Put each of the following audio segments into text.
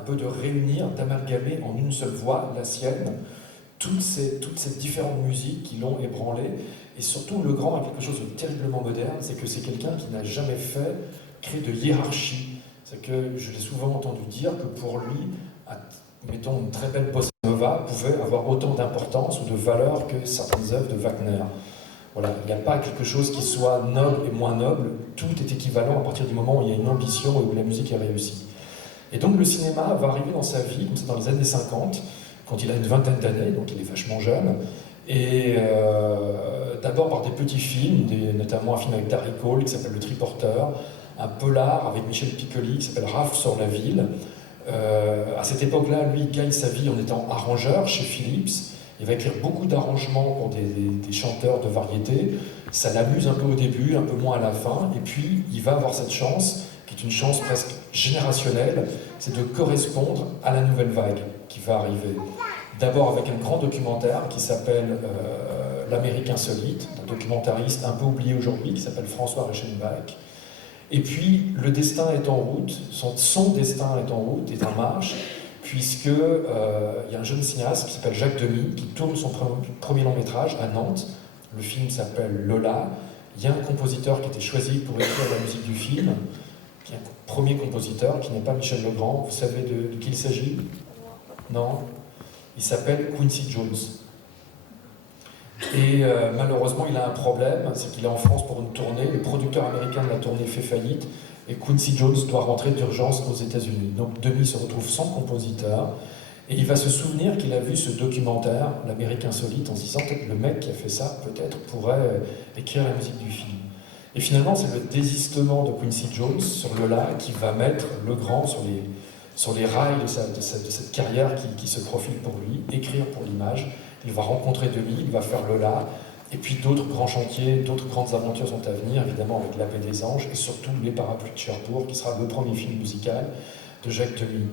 un peu de réunir, d'amalgamer en une seule voix, la sienne, toutes ces différentes musiques qui l'ont ébranlé. Et surtout, Legrand a quelque chose de terriblement moderne, c'est que c'est quelqu'un qui n'a jamais créé de hiérarchie. C'est que je l'ai souvent entendu dire que pour lui, mettons, une très belle bossa nova pouvait avoir autant d'importance ou de valeur que certaines œuvres de Wagner. Voilà, il n'y a pas quelque chose qui soit noble et moins noble, tout est équivalent à partir du moment où il y a une ambition et où la musique est réussie. Et donc le cinéma va arriver dans sa vie, comme ça dans les années 50, quand il a une vingtaine d'années, donc il est vachement jeune, et d'abord par des petits films, notamment un film avec Darry Cole qui s'appelle Le Triporteur, un polar avec Michel Piccoli qui s'appelle Raph sur la ville. À cette époque-là, lui, il gagne sa vie en étant arrangeur chez Philips. Il va écrire beaucoup d'arrangements pour des chanteurs de variété. Ça l'amuse un peu au début, un peu moins à la fin. Et puis, il va avoir cette chance, qui est une chance presque générationnelle, c'est de correspondre à la nouvelle vague qui va arriver. D'abord avec un grand documentaire qui s'appelle L'Amérique insolite, un documentariste un peu oublié aujourd'hui, qui s'appelle François Reichenbach. Et puis, le destin est en route, son destin est en route, est en marche, puisqu'il y a un jeune cinéaste qui s'appelle Jacques Demy, qui tourne son premier long métrage à Nantes. Le film s'appelle Lola. Il y a un compositeur qui a été choisi pour écrire la musique du film, qui est un premier compositeur, qui n'est pas Michel Legrand. Vous savez de qui il s'agit? Non? Il s'appelle Quincy Jones. Et malheureusement, il a un problème, c'est qu'il est en France pour une tournée, le producteur américain de la tournée fait faillite, et Quincy Jones doit rentrer d'urgence aux États-Unis. Donc Demy se retrouve sans compositeur, et il va se souvenir qu'il a vu ce documentaire, L'Amérique insolite, en se disant peut-être le mec qui a fait ça, peut-être pourrait écrire la musique du film. Et finalement, c'est le désistement de Quincy Jones sur Lola qui va mettre Legrand sur les rails de cette carrière qui se profile pour lui, écrire pour l'image. Il va rencontrer Demy, il va faire Lola, et puis d'autres grands chantiers, d'autres grandes aventures sont à venir, évidemment avec La Paix des Anges, et surtout Les Parapluies de Cherbourg, qui sera le premier film musical de Jacques Demy.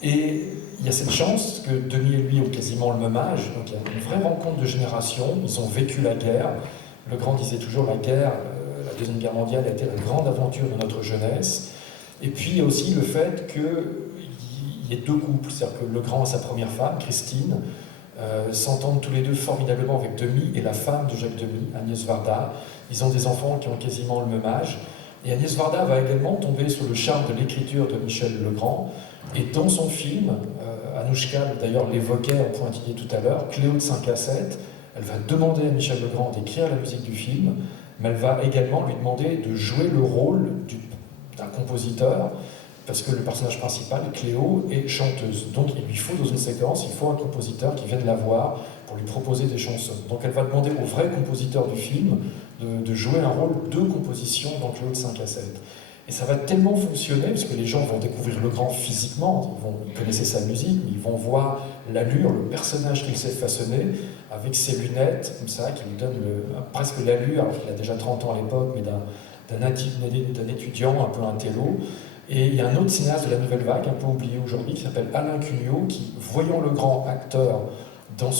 Et il y a cette chance que Demy et lui ont quasiment le même âge, donc il y a une vraie rencontre de génération, ils ont vécu la guerre. Legrand disait toujours la guerre, la Deuxième Guerre mondiale a été la grande aventure de notre jeunesse. Et puis il y a aussi le fait qu'il y ait deux couples, c'est-à-dire que Legrand a sa première femme, Christine, s'entendent tous les deux formidablement avec Demy et la femme de Jacques Demy, Agnès Varda. Ils ont des enfants qui ont quasiment le même âge. Et Agnès Varda va également tomber sous le charme de l'écriture de Michel Legrand. Et dans son film, Anouchka d'ailleurs l'évoquait en pointillé tout à l'heure, Cléo de 5 à 7, elle va demander à Michel Legrand d'écrire la musique du film, mais elle va également lui demander de jouer le rôle d'un compositeur, parce que le personnage principal, Cléo, est chanteuse. Donc il lui faut, dans une séquence, il faut un compositeur qui vienne la voir pour lui proposer des chansons. Donc elle va demander au vrai compositeur du film de jouer un rôle de composition dans Cléo de 5 à 7. Et ça va tellement fonctionner, parce que les gens vont découvrir Legrand physiquement, ils connaissaient sa musique, mais ils vont voir l'allure, le personnage qu'il s'est façonné, avec ses lunettes, comme ça, qui lui donnent presque l'allure, alors qu'il a déjà 30 ans à l'époque, mais d'un étudiant un peu intello. Et il y a un autre cinéaste de la Nouvelle Vague, un peu oublié aujourd'hui, qui s'appelle Alain Cugnot, qui, voyant Legrand acteur dans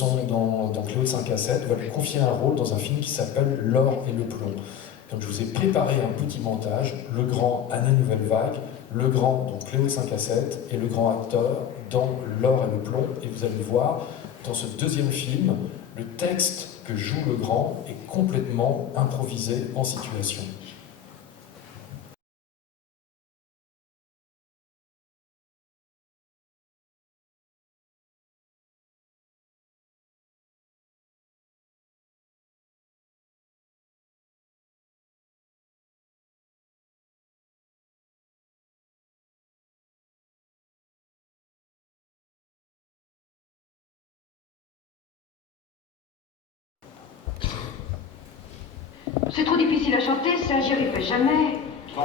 Cléo de 5 à 7, va lui confier un rôle dans un film qui s'appelle L'or et le plomb. Donc je vous ai préparé un petit montage, Legrand, année Nouvelle Vague, Legrand dans Cléo de 5 à 7, et le grand acteur dans L'or et le plomb. Et vous allez voir, dans ce deuxième film, le texte que joue Legrand est complètement improvisé en situation. C'est trop difficile à chanter, ça, j'y arriverai jamais. Bon,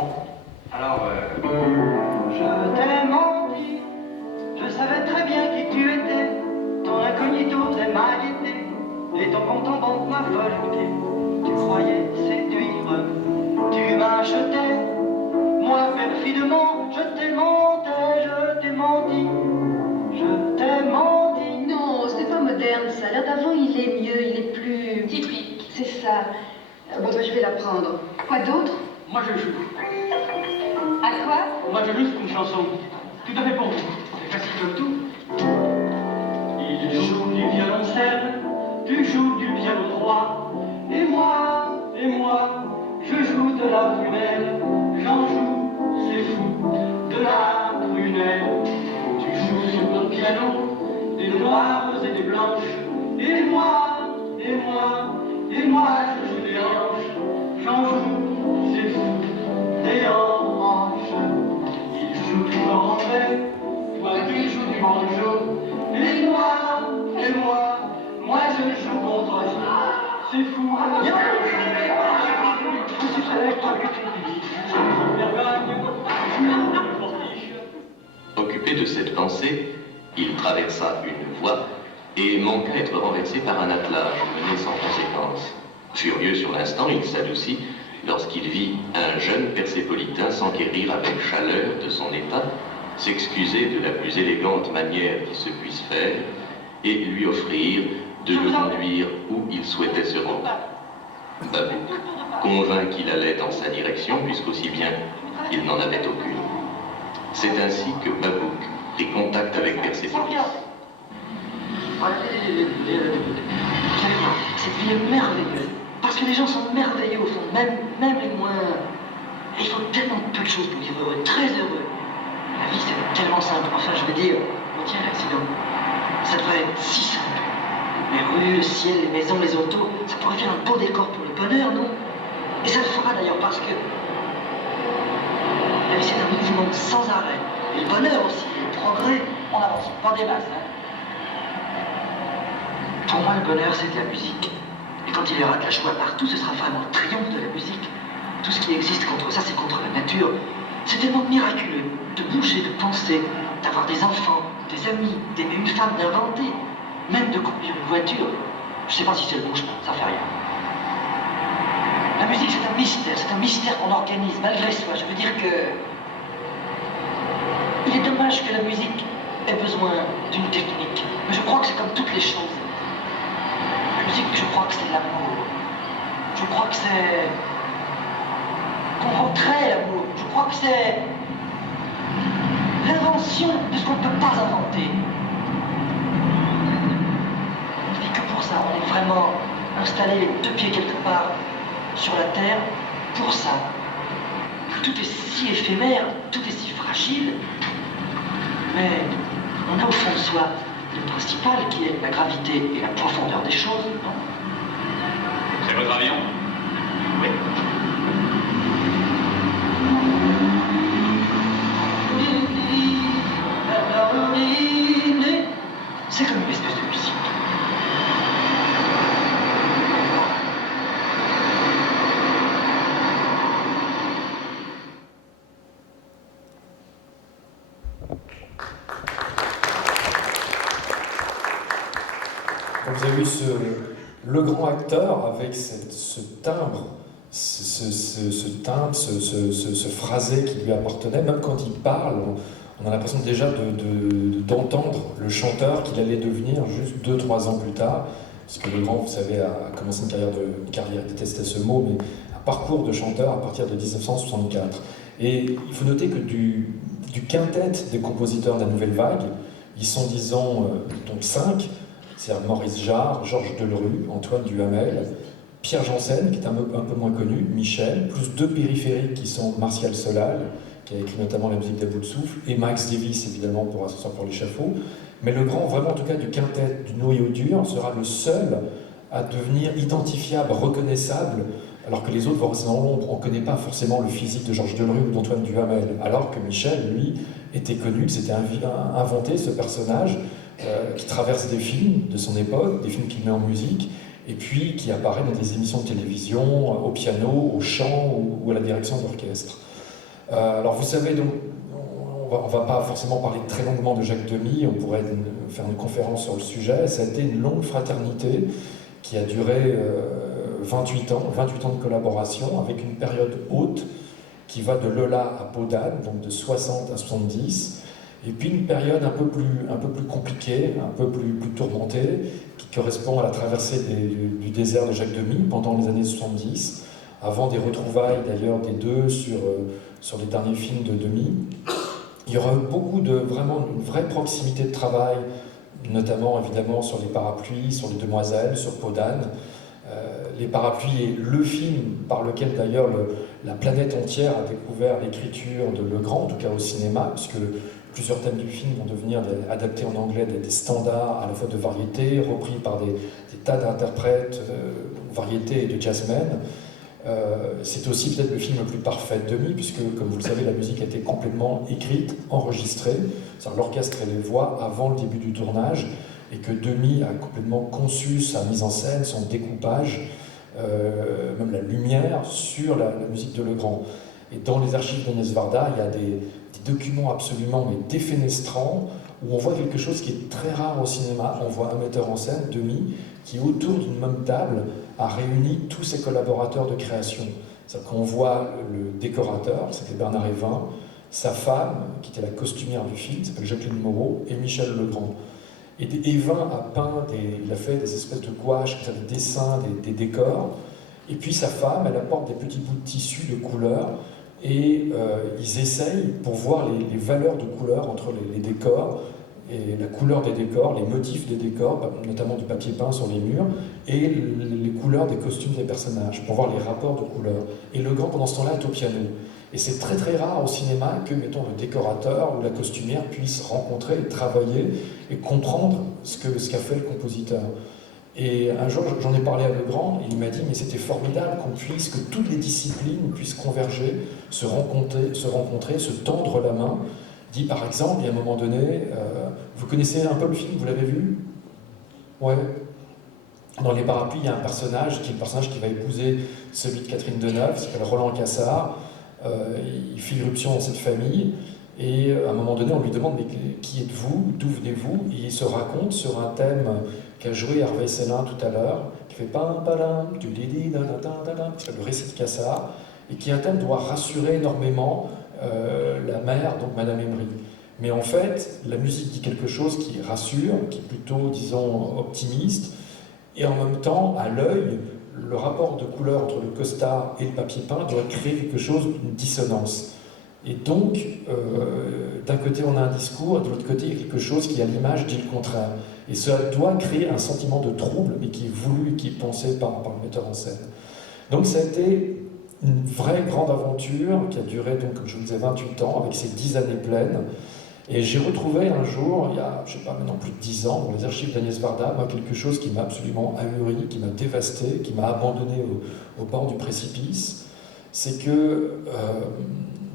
alors, Je t'ai menti, je savais très bien qui tu étais. Ton incognito m'a guetté, et ton compte en banque m'a volupté. Tu croyais séduire, tu m'achetais. Moi, perfidement, je t'ai menti, je t'ai menti. Je t'ai menti. Non, c'est pas moderne, ça. Là d'avant, il est mieux, il est plus... typique. C'est ça. Bon, ben, je vais l'apprendre. Quoi d'autre? Moi, je joue. À quoi? Moi, je joue une chanson. Tout à fait pour vous. C'est facile. canons, des noires et des blanches. Et moi, et moi, et moi, je joue des hanches. J'en joue, c'est fou, des hanches. Il joue du cornet, toi tu joues du banjo. Et moi, moi je joue contre ça. C'est fou, Occupé de cette pensée, il traversa une voie et manqua être renversé par un attelage mené sans conséquence. Furieux sur l'instant, il s'adoucit lorsqu'il vit un jeune persépolitain s'enquérir avec chaleur de son état, s'excuser de la plus élégante manière qui se puisse faire et lui offrir de le conduire où il souhaitait se rendre. Babouk, convainc qu'il allait dans sa direction, puisqu'aussi bien il n'en avait aucune. C'est ainsi que Babouk prit contact avec Persépolis. Voilà, cette vie est merveilleuse. Parce que les gens sont merveilleux au fond, même les moins. Et il faut tellement peu de choses pour vivre heureux, très heureux. La vie c'est tellement simple. Enfin, je veux dire, on tient l'accident. Ça devrait être si simple. Les rues, le ciel, les maisons, les autos, ça pourrait faire un beau décor pour le bonheur, non? Et ça le fera d'ailleurs parce que la vie c'est un mouvement sans arrêt. Et le bonheur aussi, le progrès, on avance, pas des masses. Hein. Pour moi, le bonheur c'est de la musique. Et quand il y aura de la joie partout, ce sera vraiment le triomphe de la musique. Tout ce qui existe contre ça, c'est contre la nature. C'est tellement miraculeux de bouger, de penser, d'avoir des enfants, des amis, d'aimer une femme, d'inventer. Même de conduire une voiture, je sais pas si c'est le bon chemin, ça fait rien. La musique c'est un mystère qu'on organise malgré soi. Je veux dire que... Il est dommage que la musique ait besoin d'une technique. Mais je crois que c'est comme toutes les choses. La musique, je crois que c'est l'amour. Je crois que c'est... qu'on crée l'amour. Je crois que c'est... l'invention de ce qu'on ne peut pas inventer. On est vraiment installé les deux pieds quelque part sur la terre pour ça. Tout est si éphémère, tout est si fragile, mais on a au fond de soi le principal qui est la gravité et la profondeur des choses, non? C'est votre avion? Oui. C'est comme une espèce de musique. Vous avez eu le grand acteur avec ce timbre, ce phrasé qui lui appartenait, même quand il parle, on a l'impression déjà d'entendre le chanteur qu'il allait devenir juste 2-3 ans plus tard, parce que le grand, vous savez, a commencé une carrière, détestait ce mot, mais un parcours de chanteur à partir de 1964. Et il faut noter que du quintet des compositeurs de la Nouvelle Vague, ils sont, disons, donc 5, c'est-à-dire Maurice Jarre, Georges Delerue, Antoine Duhamel, Pierre Janssen, qui est un peu moins connu, Michel, plus 2 périphériques qui sont Martial Solal, qui a écrit notamment la musique d'À bout de souffle, et Max Davis, évidemment, pour Ascenseur pour l'échafaud. Mais le grand, vraiment en tout cas du quintet, du noyau dur, sera le seul à devenir identifiable, reconnaissable, alors que les autres vont rester dans l'ombre. On ne connaît pas forcément le physique de Georges Delerue ou d'Antoine Duhamel, alors que Michel, lui, était connu, il s'était inventé ce personnage qui traverse des films de son époque, des films qu'il met en musique, et puis qui apparaît dans des émissions de télévision, au piano, au chant ou à la direction d'orchestre. Alors vous savez, donc, on va pas forcément parler très longuement de Jacques Demy, on pourrait faire une conférence sur le sujet. Ça a été une longue fraternité qui a duré 28 ans de collaboration, avec une période haute qui va de Lola à Podane, donc de 60 à 70, et puis une période un peu plus compliquée, un peu plus tourmentée, qui correspond à la traversée du désert de Jacques Demy pendant les années 70, avant des retrouvailles d'ailleurs des deux sur les derniers films de Demy. Il y aura eu vraiment une vraie proximité de travail, notamment évidemment sur les parapluies, sur les demoiselles, sur Podane. Les parapluies est le film par lequel d'ailleurs la planète entière a découvert l'écriture de Legrand, en tout cas au cinéma, puisque Plusieurs thèmes du film vont devenir adaptés en anglais des standards à la fois de variété, repris par des tas d'interprètes, variété et de jazzmen. C'est aussi peut-être le film le plus parfait de Demy, puisque, comme vous le savez, la musique a été complètement écrite, enregistrée, c'est-à-dire l'orchestre et les voix avant le début du tournage, et que Demy a complètement conçu sa mise en scène, son découpage, même la lumière sur la musique de Legrand. Et dans les archives d'Agnès Varda, il y a des documents absolument défenestrants, où on voit quelque chose qui est très rare au cinéma. On voit un metteur en scène, Demy, qui autour d'une même table a réuni tous ses collaborateurs de création. C'est-à-dire qu'on voit le décorateur, c'était Bernard Évin, sa femme, qui était la costumière du film, qui s'appelle Jacqueline Moreau, et Michel Legrand. Et Évin a peint, il a fait des espèces de gouaches, des dessins, des décors, et puis sa femme, elle apporte des petits bouts de tissu de couleurs, et ils essayent pour voir les valeurs de couleurs entre les décors, et la couleur des décors, les motifs des décors, notamment du papier peint sur les murs, et les couleurs des costumes des personnages, pour voir les rapports de couleurs. Et Legrand, pendant ce temps-là, est au piano. Et c'est très très rare au cinéma que, mettons, le décorateur ou la costumière puisse rencontrer, travailler et comprendre ce qu'a fait le compositeur. Et un jour, j'en ai parlé à Legrand, et il m'a dit, mais c'était formidable que toutes les disciplines puissent converger, se rencontrer, se tendre la main. Il dit, par exemple, il y a un moment donné, vous connaissez un peu le film, vous l'avez vu? Ouais. Dans Les Parapluies, il y a un personnage qui est le personnage qui va épouser celui de Catherine Deneuve, qui s'appelle Roland Cassard. Il fait irruption dans cette famille, et à un moment donné, on lui demande, mais qui êtes-vous? D'où venez-vous? Et il se raconte sur un thème qu'a joué Hervé Célin tout à l'heure, qui fait le récit de Cassard, et qui est un thème qui doit rassurer énormément la mère, donc Madame Emery. Mais en fait, la musique dit quelque chose qui rassure, qui est plutôt, disons, optimiste, et en même temps, à l'œil, le rapport de couleur entre le costard et le papier peint doit créer quelque chose, une dissonance. Et donc, d'un côté, on a un discours, et de l'autre côté, il y a quelque chose qui, à l'image, dit le contraire. Et cela doit créer un sentiment de trouble, mais qui est voulu et qui est pensé par le metteur en scène. Donc, ça a été une vraie grande aventure qui a duré, donc, comme je vous disais, 28 ans, avec ces 10 années pleines. Et j'ai retrouvé un jour, il y a, je ne sais pas, maintenant plus de 10 ans, dans les archives d'Agnès Varda, moi, quelque chose qui m'a absolument ahuri, qui m'a dévasté, qui m'a abandonné au bord du précipice. C'est que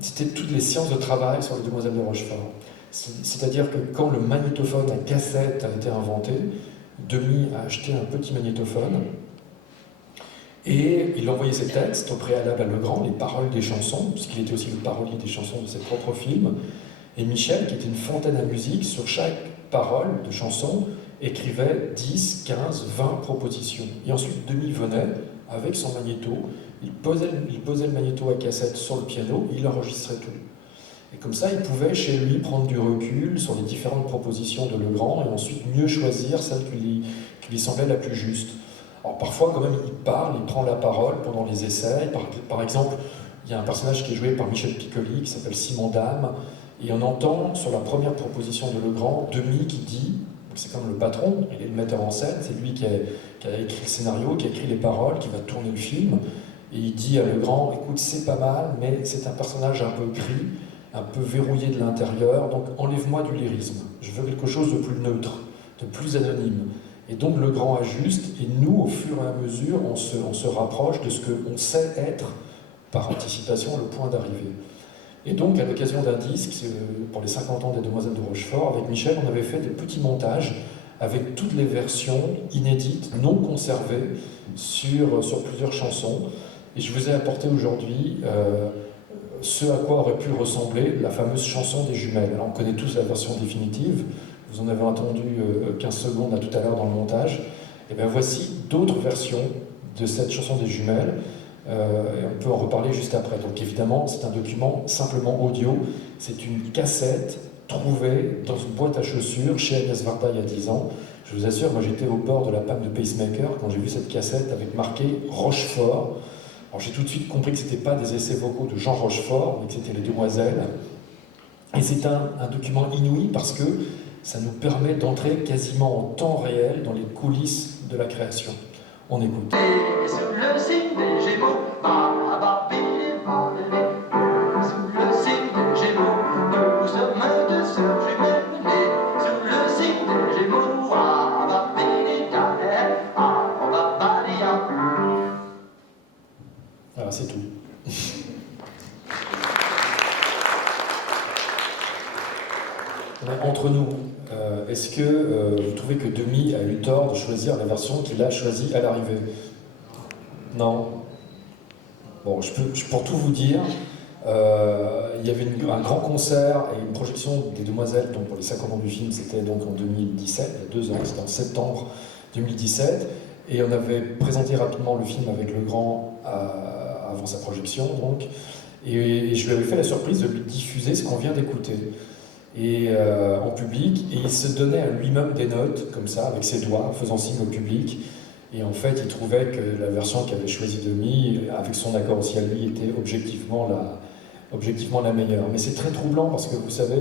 c'était toutes les séances de travail sur les Demoiselles de Rochefort. C'est-à-dire que quand le magnétophone à cassette a été inventé, Demy a acheté un petit magnétophone et il envoyait ses textes au préalable à Legrand, les paroles des chansons, puisqu'il était aussi le parolier des chansons de ses propres films. Et Michel, qui était une fontaine à musique, sur chaque parole de chanson, écrivait 10, 15, 20 propositions. Et ensuite, Demy venait avec son magnéto, il posait le magnéto à cassette sur le piano, et il enregistrait tout. Et comme ça, il pouvait, chez lui, prendre du recul sur les différentes propositions de Legrand, et ensuite mieux choisir celle qui lui semblait la plus juste. Alors parfois, quand même, il parle, il prend la parole pendant les essais. Par exemple, il y a un personnage qui est joué par Michel Piccoli, qui s'appelle Simon Dame, et on entend, sur la première proposition de Legrand, Demy qui dit, c'est comme le patron, il est le metteur en scène, c'est lui qui a écrit le scénario, qui a écrit les paroles, qui va tourner le film, et il dit à Legrand, écoute, c'est pas mal, mais c'est un personnage un peu gris, un peu verrouillé de l'intérieur, donc enlève-moi du lyrisme. Je veux quelque chose de plus neutre, de plus anonyme. Et donc Legrand ajuste, et nous, au fur et à mesure, on se rapproche de ce qu'on sait être, par anticipation, le point d'arrivée. Et donc, à l'occasion d'un disque, pour les 50 ans des Demoiselles de Rochefort, avec Michel, on avait fait des petits montages avec toutes les versions inédites, non conservées, sur plusieurs chansons. Et je vous ai apporté aujourd'hui ce à quoi aurait pu ressembler la fameuse chanson des jumelles. Alors, on connaît tous la version définitive, vous en avez entendu 15 secondes à tout à l'heure dans le montage. Et bien voici d'autres versions de cette chanson des jumelles. Et on peut en reparler juste après. Donc évidemment, c'est un document simplement audio. C'est une cassette trouvée dans une boîte à chaussures chez Agnès Varda il y a 10 ans. Je vous assure, moi j'étais au bord de la panne de pacemaker quand j'ai vu cette cassette avec marqué Rochefort. Alors j'ai tout de suite compris que ce n'était pas des essais vocaux de Jean Rochefort, mais que c'était les Demoiselles. Et c'est un document inouï parce que ça nous permet d'entrer quasiment en temps réel dans les coulisses de la création. On écoute. Sous le signe des Gémeaux, sous le signe des Gémeaux, nous sommes deux sœurs. Est-ce que vous trouvez que Demy a eu tort de choisir la version qu'il a choisie à l'arrivée? Non. Bon, pour tout vous dire, il y avait un grand concert et une projection des Demoiselles donc pour les 50 ans du film, c'était donc en 2017, il y a 2 ans, c'était en septembre 2017, et on avait présenté rapidement le film avec le grand avant sa projection, donc, et je lui avais fait la surprise de lui diffuser ce qu'on vient d'écouter. Et en public, et il se donnait à lui-même des notes, comme ça, avec ses doigts, faisant signe au public. Et en fait, il trouvait que la version qu'avait choisie Demy, avec son accord aussi à lui, était objectivement la meilleure. Mais c'est très troublant parce que, vous savez,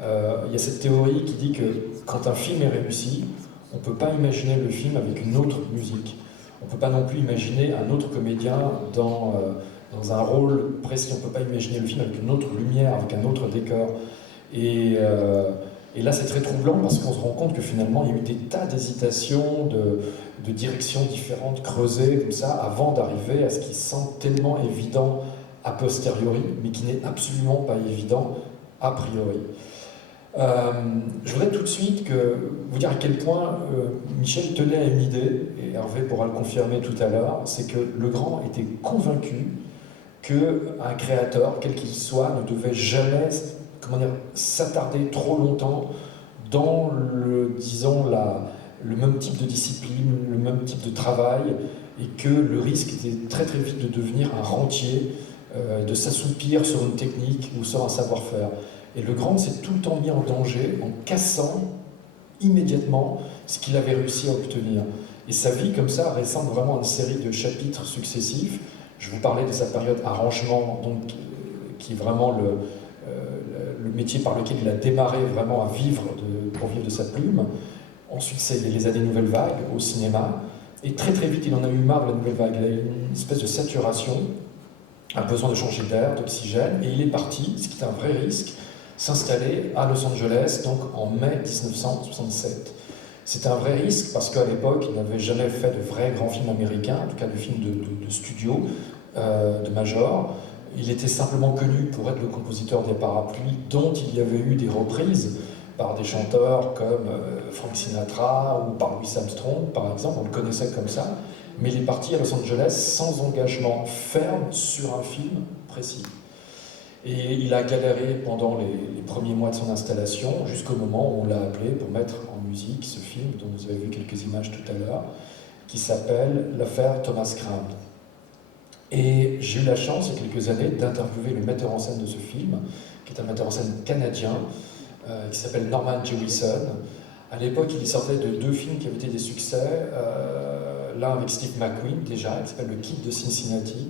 il y a cette théorie qui dit que quand un film est réussi, on ne peut pas imaginer le film avec une autre musique. On ne peut pas non plus imaginer un autre comédien dans un rôle précis. On ne peut pas imaginer le film avec une autre lumière, avec un autre décor. Et là, c'est très troublant parce qu'on se rend compte que finalement, il y a eu des tas d'hésitations, de directions différentes creusées comme ça, avant d'arriver à ce qui semble tellement évident a posteriori, mais qui n'est absolument pas évident a priori. Je voudrais tout de suite vous dire à quel point Michel tenait à une idée, et Hervé pourra le confirmer tout à l'heure, c'est que Legrand était convaincu qu'un créateur, quel qu'il soit, ne devait jamais s'attarder trop longtemps dans le même type de discipline, le même type de travail, et que le risque était très très vite de devenir un rentier, de s'assoupir sur une technique ou sur un savoir-faire. Et Legrand s'est tout le temps mis en danger en cassant immédiatement ce qu'il avait réussi à obtenir. Et sa vie, comme ça, ressemble vraiment à une série de chapitres successifs. Je vous parlais de sa période arrangement, donc, qui est vraiment le métier par lequel il a démarré vraiment à vivre pour vivre de sa plume. Ensuite, c'est les années Nouvelle Vague au cinéma. Et très très vite, il en a eu marre de la Nouvelle Vague. Il a eu une espèce de saturation, un besoin de changer d'air, d'oxygène. Et il est parti, ce qui est un vrai risque, s'installer à Los Angeles, donc en mai 1967. C'est un vrai risque parce qu'à l'époque, il n'avait jamais fait de vrais grands films américains, en tout cas de films de studio, de major. Il était simplement connu pour être le compositeur des Parapluies, dont il y avait eu des reprises par des chanteurs comme Frank Sinatra ou par Louis Armstrong, par exemple. On le connaissait comme ça. Mais il est parti à Los Angeles sans engagement ferme sur un film précis. Et il a galéré pendant les premiers mois de son installation, jusqu'au moment où on l'a appelé pour mettre en musique ce film, dont vous avez vu quelques images tout à l'heure, qui s'appelle L'affaire Thomas Crown. Et j'ai eu la chance, il y a quelques années, d'interviewer le metteur en scène de ce film, qui est un metteur en scène canadien, qui s'appelle Norman Jewison. À l'époque, il sortait de 2 films qui avaient été des succès, l'un avec Steve McQueen, déjà, qui s'appelle Le Kid de Cincinnati,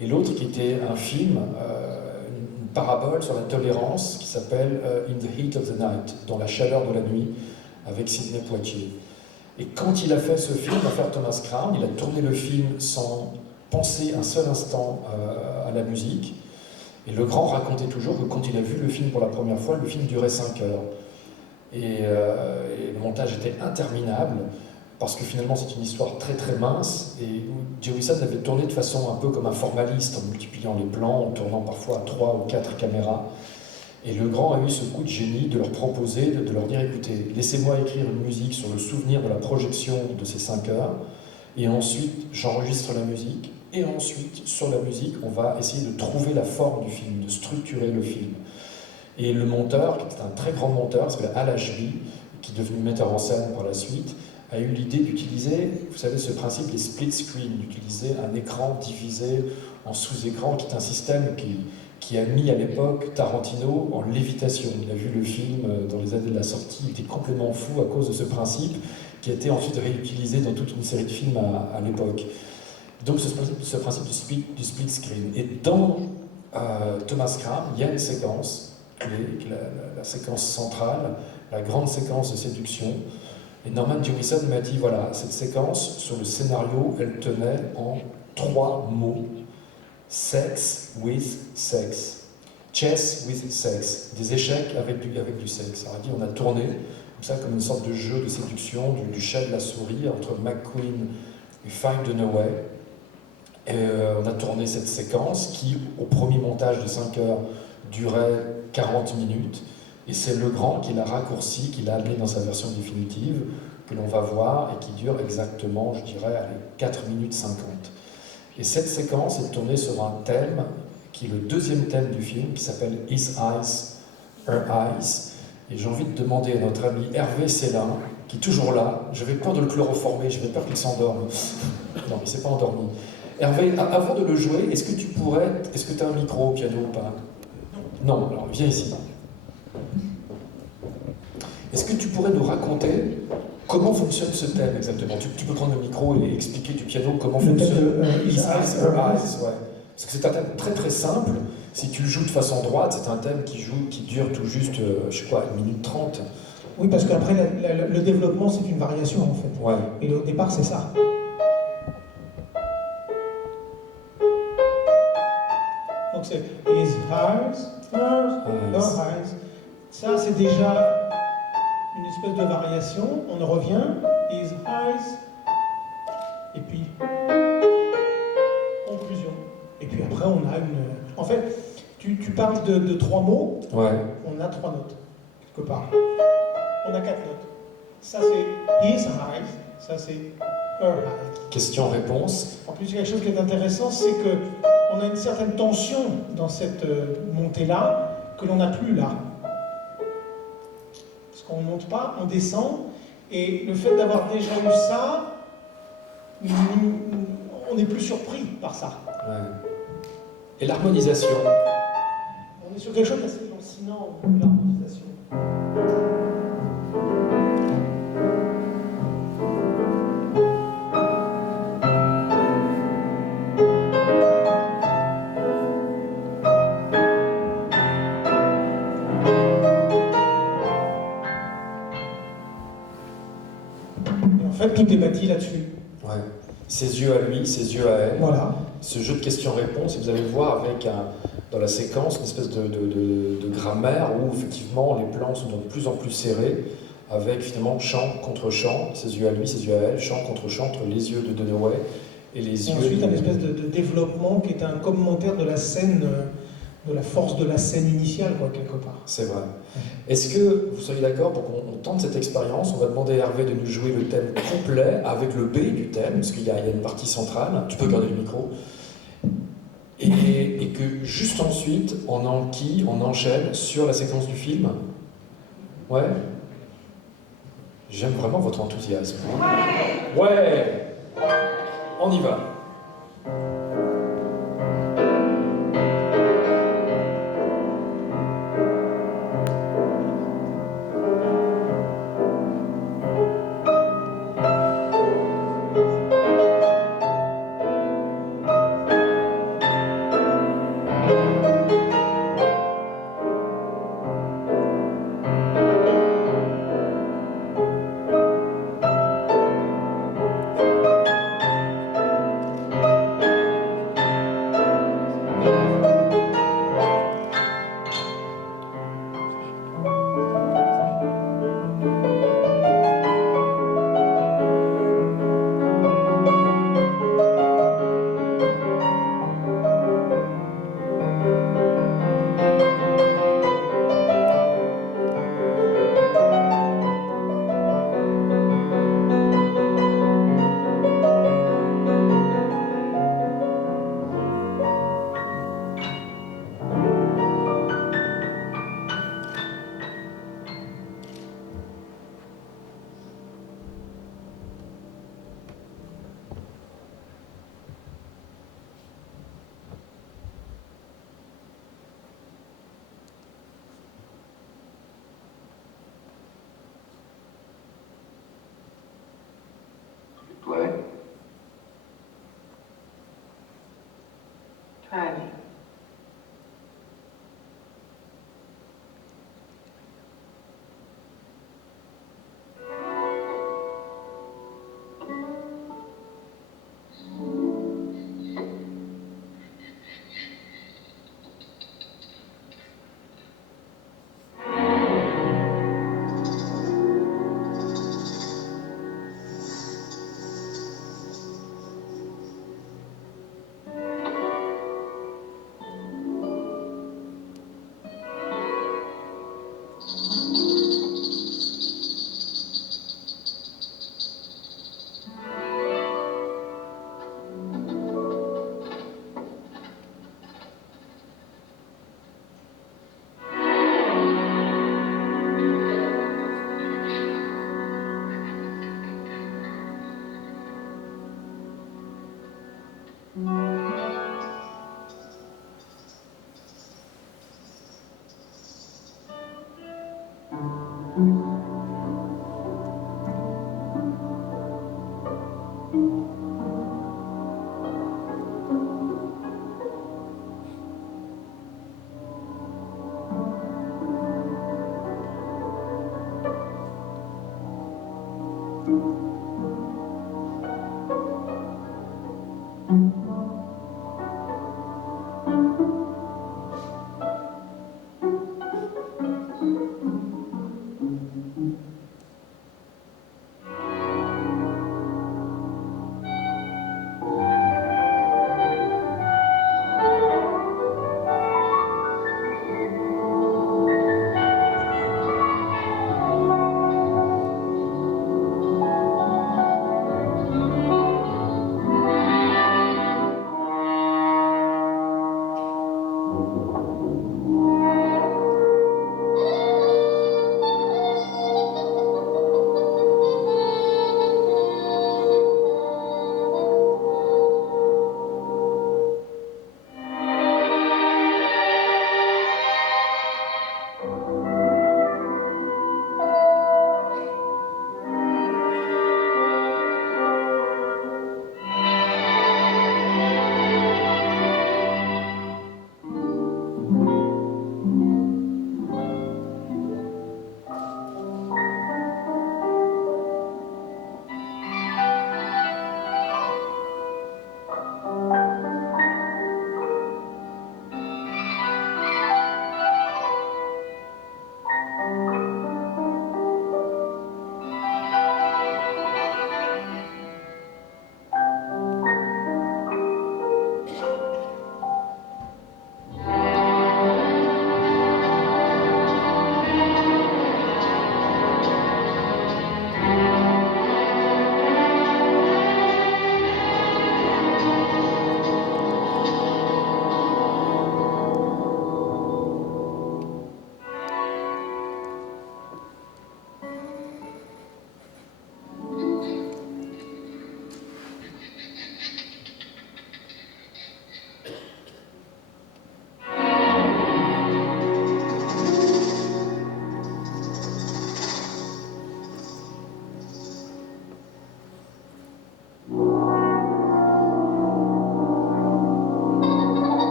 et l'autre qui était un film, une parabole sur la tolérance, qui s'appelle In the Heat of the Night, dans la chaleur de la nuit, avec Sidney Poitier. Et quand il a fait ce film, l'affaire Thomas Crown, il a tourné le film sans penser un seul instant à la musique. Et Legrand racontait toujours que quand il a vu le film pour la première fois, le film durait 5 heures. Et le montage était interminable, parce que finalement c'est une histoire très très mince, et Jewison avait tourné de façon un peu comme un formaliste, en multipliant les plans, en tournant parfois à 3 ou 4 caméras. Et Legrand a eu ce coup de génie de leur proposer, de leur dire, écoutez, laissez-moi écrire une musique sur le souvenir de la projection de ces 5 heures, et ensuite j'enregistre la musique, et ensuite sur la musique on va essayer de trouver la forme du film, de structurer le film. Et le monteur, qui était un très grand monteur, s'appelle Al Ashby, qui est devenu metteur en scène par la suite, a eu l'idée d'utiliser, vous savez, ce principe des split screen, d'utiliser un écran divisé en sous-écran, qui est un système qui a mis à l'époque Tarantino en lévitation. Il a vu le film dans les années de la sortie, il était complètement fou à cause de ce principe, qui a été ensuite réutilisé dans toute une série de films à l'époque. Donc ce principe du split screen. Et dans Thomas Crown, il y a une séquence clé, la séquence centrale, la grande séquence de séduction. Et Norman Jewison m'a dit, voilà, cette séquence, sur le scénario, elle tenait en 3 mots. Sex with sex. Chess with sex. Des échecs avec du sexe. Alors, on a tourné comme ça, comme une sorte de jeu de séduction, du chat de la souris, entre McQueen et Find Dunaway. Et on a tourné cette séquence qui, au premier montage de 5 heures, durait 40 minutes. Et c'est Legrand qui l'a raccourci, qui l'a amené dans sa version définitive, que l'on va voir et qui dure exactement, je dirais, allez, 4 minutes 50. Et cette séquence est tournée sur un thème qui est le deuxième thème du film, qui s'appelle His Eyes, Her Eyes. Et j'ai envie de demander à notre ami Hervé Célin, qui est toujours là, j'avais peur de le chloroformer, j'avais peur qu'il s'endorme. Non, il ne s'est pas endormi. Hervé, avant de le jouer, est-ce que tu as un micro au piano ou pas? Non, alors viens ici. Est-ce que tu pourrais nous raconter comment fonctionne ce thème exactement? Tu peux prendre le micro et expliquer du piano comment fonctionne His Eyes, Her Eyes, ouais. Parce que c'est un thème très très simple. Si tu le joues de façon droite, c'est un thème qui dure tout juste, je sais pas, 1 minute 30. Oui, parce qu'après, le développement, c'est une variation, en fait. Ouais. Et au départ, c'est ça. Donc c'est His eyes, her eyes. Ça, c'est déjà une espèce de variation. On revient. His eyes. Et puis, conclusion. Et puis après, on a une... En fait, tu parles de 3 mots. Ouais. On a 3 notes, quelque part. On a 4 notes. Ça, c'est his eyes. Ça, c'est her eyes. Question-réponse. En plus, il y a quelque chose qui est intéressant, c'est que on a une certaine tension dans cette montée-là que l'on n'a plus là. Parce qu'on ne monte pas, on descend. Et le fait d'avoir déjà eu ça, on n'est plus surpris par ça. Ouais. Et l'harmonisation? On est sur quelque chose d'assez lancinant, l'harmonisation. Et en fait, tout est bâti là-dessus. Ouais. Ses yeux à lui, ses yeux à elle. Voilà. Ce jeu de questions-réponses, et vous allez le voir avec dans la séquence une espèce de grammaire où effectivement les plans sont de plus en plus serrés, avec finalement chant contre chant, ses yeux à lui, ses yeux à elle, chant contre chant entre les yeux de Dunaway et les Et yeux. ensuite, une espèce de développement qui est un commentaire de la scène, de la force de la scène initiale, quoi, quelque part. C'est vrai. Est-ce que vous seriez d'accord pour qu'on tente cette expérience? On va demander à Hervé de nous jouer le thème complet avec le B du thème, parce qu'il y a une partie centrale. Tu peux garder le micro. Et que juste ensuite, on enchaîne sur la séquence du film. Ouais. J'aime vraiment votre enthousiasme. Ouais. On y va. Ouais. Try me.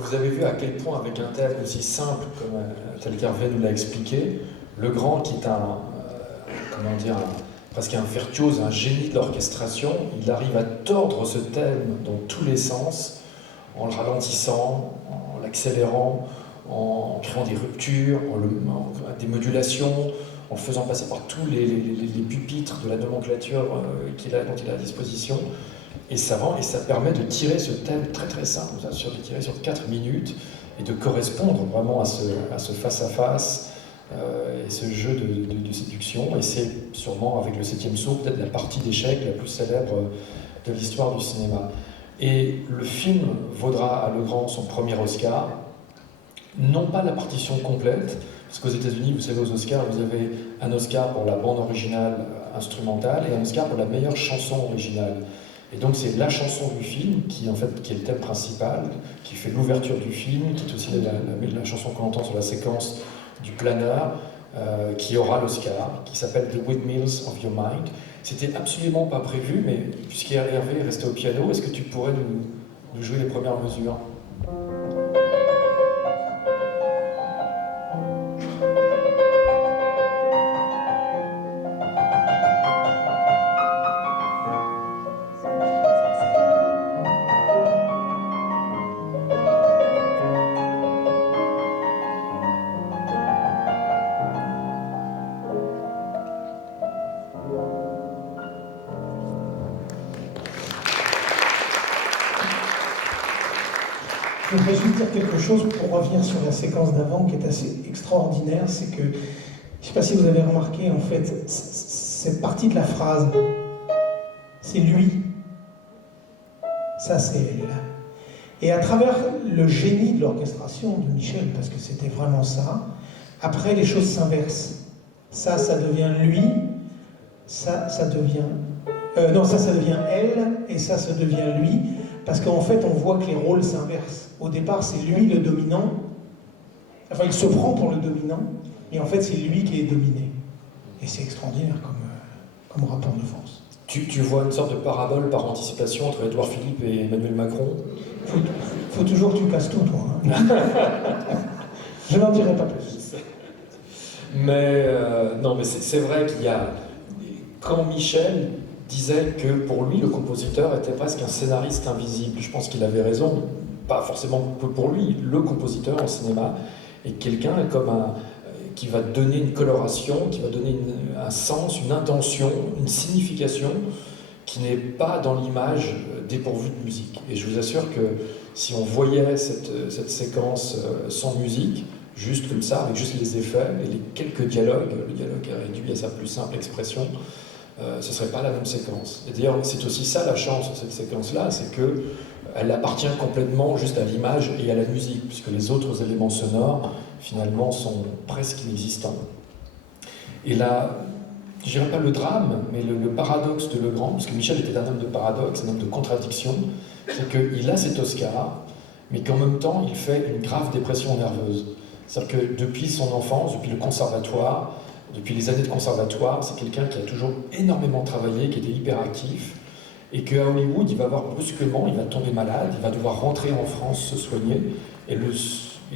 Vous avez vu à quel point, avec un thème aussi simple comme tel qu'Hervé nous l'a expliqué, Legrand, qui est comment dire, presque un virtuose, un génie de l'orchestration, il arrive à tordre ce thème dans tous les sens, en le ralentissant, en l'accélérant, en créant des ruptures, en des modulations, en faisant passer par tous les pupitres de la nomenclature dont il a à disposition. Et ça permet de tirer ce thème très très simple, de tirer sur 4 minutes et de correspondre vraiment à ce face-à-face et ce jeu de séduction. Et c'est sûrement, avec le 7e saut, peut-être la partie d'échec la plus célèbre de l'histoire du cinéma. Et le film vaudra à Legrand son premier Oscar, non pas la partition complète, parce qu'aux États-Unis, vous savez, aux Oscars, vous avez un Oscar pour la bande originale instrumentale et un Oscar pour la meilleure chanson originale. Et donc c'est la chanson du film qui est le thème principal, qui fait l'ouverture du film, qui est aussi la chanson qu'on entend sur la séquence du planeur, qui aura l'Oscar, qui s'appelle The Windmills of Your Mind. C'était absolument pas prévu, mais puisqu'Hervé est resté au piano, est-ce que tu pourrais nous jouer les premières mesures ? Je voudrais juste dire quelque chose pour revenir sur la séquence d'avant qui est assez extraordinaire, c'est que, je ne sais pas si vous avez remarqué, en fait, cette partie de la phrase, c'est lui, ça c'est elle. Et à travers le génie de l'orchestration de Michel, parce que c'était vraiment ça, après les choses s'inversent. Ça devient lui, ça devient... non, ça devient elle, et ça devient lui, parce qu'en fait, on voit que les rôles s'inversent. Au départ, c'est lui le dominant, enfin, il se prend pour le dominant, et en fait, c'est lui qui est dominé. Et c'est extraordinaire comme rapport de force. Tu vois une sorte de parabole par anticipation entre Édouard Philippe et Emmanuel Macron? Faut toujours que tu casses tout, toi. Hein. Je n'en dirai pas plus. Mais non, mais c'est vrai qu'il y a... Quand Michel disait que pour lui, le compositeur était presque un scénariste invisible, je pense qu'il avait raison, pas forcément que pour lui, le compositeur en cinéma est quelqu'un comme qui va donner une coloration, qui va donner un sens, une intention, une signification qui n'est pas dans l'image dépourvue de musique. Et je vous assure que si on voyait cette séquence sans musique, juste comme ça, avec juste les effets et les quelques dialogues, le dialogue est réduit à sa plus simple expression, ce ne serait pas la même séquence. Et d'ailleurs, c'est aussi ça la chance de cette séquence-là, c'est qu'elle appartient complètement juste à l'image et à la musique, puisque les autres éléments sonores, finalement, sont presque inexistants. Et là, je dirais pas le drame, mais le paradoxe de Legrand, parce que Michel était un homme de paradoxe, un homme de contradiction, c'est qu'il a cet Oscar, mais qu'en même temps, il fait une grave dépression nerveuse. C'est-à-dire que depuis son enfance, depuis le conservatoire, depuis les années de conservatoire, c'est quelqu'un qui a toujours énormément travaillé, qui était hyperactif, et qu'à Hollywood, il va avoir brusquement, il va tomber malade, il va devoir rentrer en France se soigner, et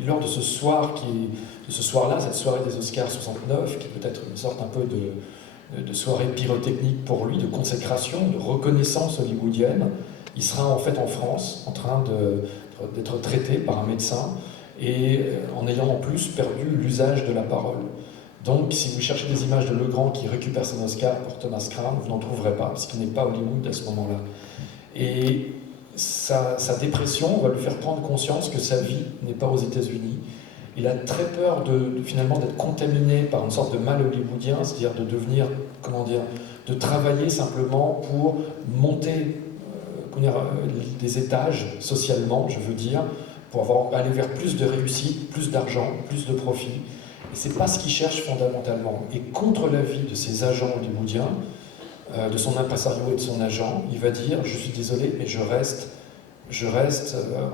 lors de ce soir-là, cette soirée des Oscars 69, qui peut être une sorte un peu de soirée pyrotechnique pour lui, de consécration, de reconnaissance hollywoodienne, il sera en fait en France, en train d'être traité par un médecin, et en ayant en plus perdu l'usage de la parole. Donc, si vous cherchez des images de Legrand qui récupère son Oscar pour Thomas Crown, vous n'en trouverez pas, parce qu'il n'est pas Hollywood à ce moment-là. Et sa dépression va lui faire prendre conscience que sa vie n'est pas aux États-Unis. Il a très peur finalement d'être contaminé par une sorte de mal hollywoodien, c'est-à-dire de devenir, de travailler simplement pour monter des étages socialement, je veux dire, pour aller vers plus de réussite, plus d'argent, plus de profit. Et c'est pas ce qu'il cherche fondamentalement. Et contre l'avis de ses agents hollywoodiens, de son impresario et de son agent, il va dire « Je suis désolé, mais je reste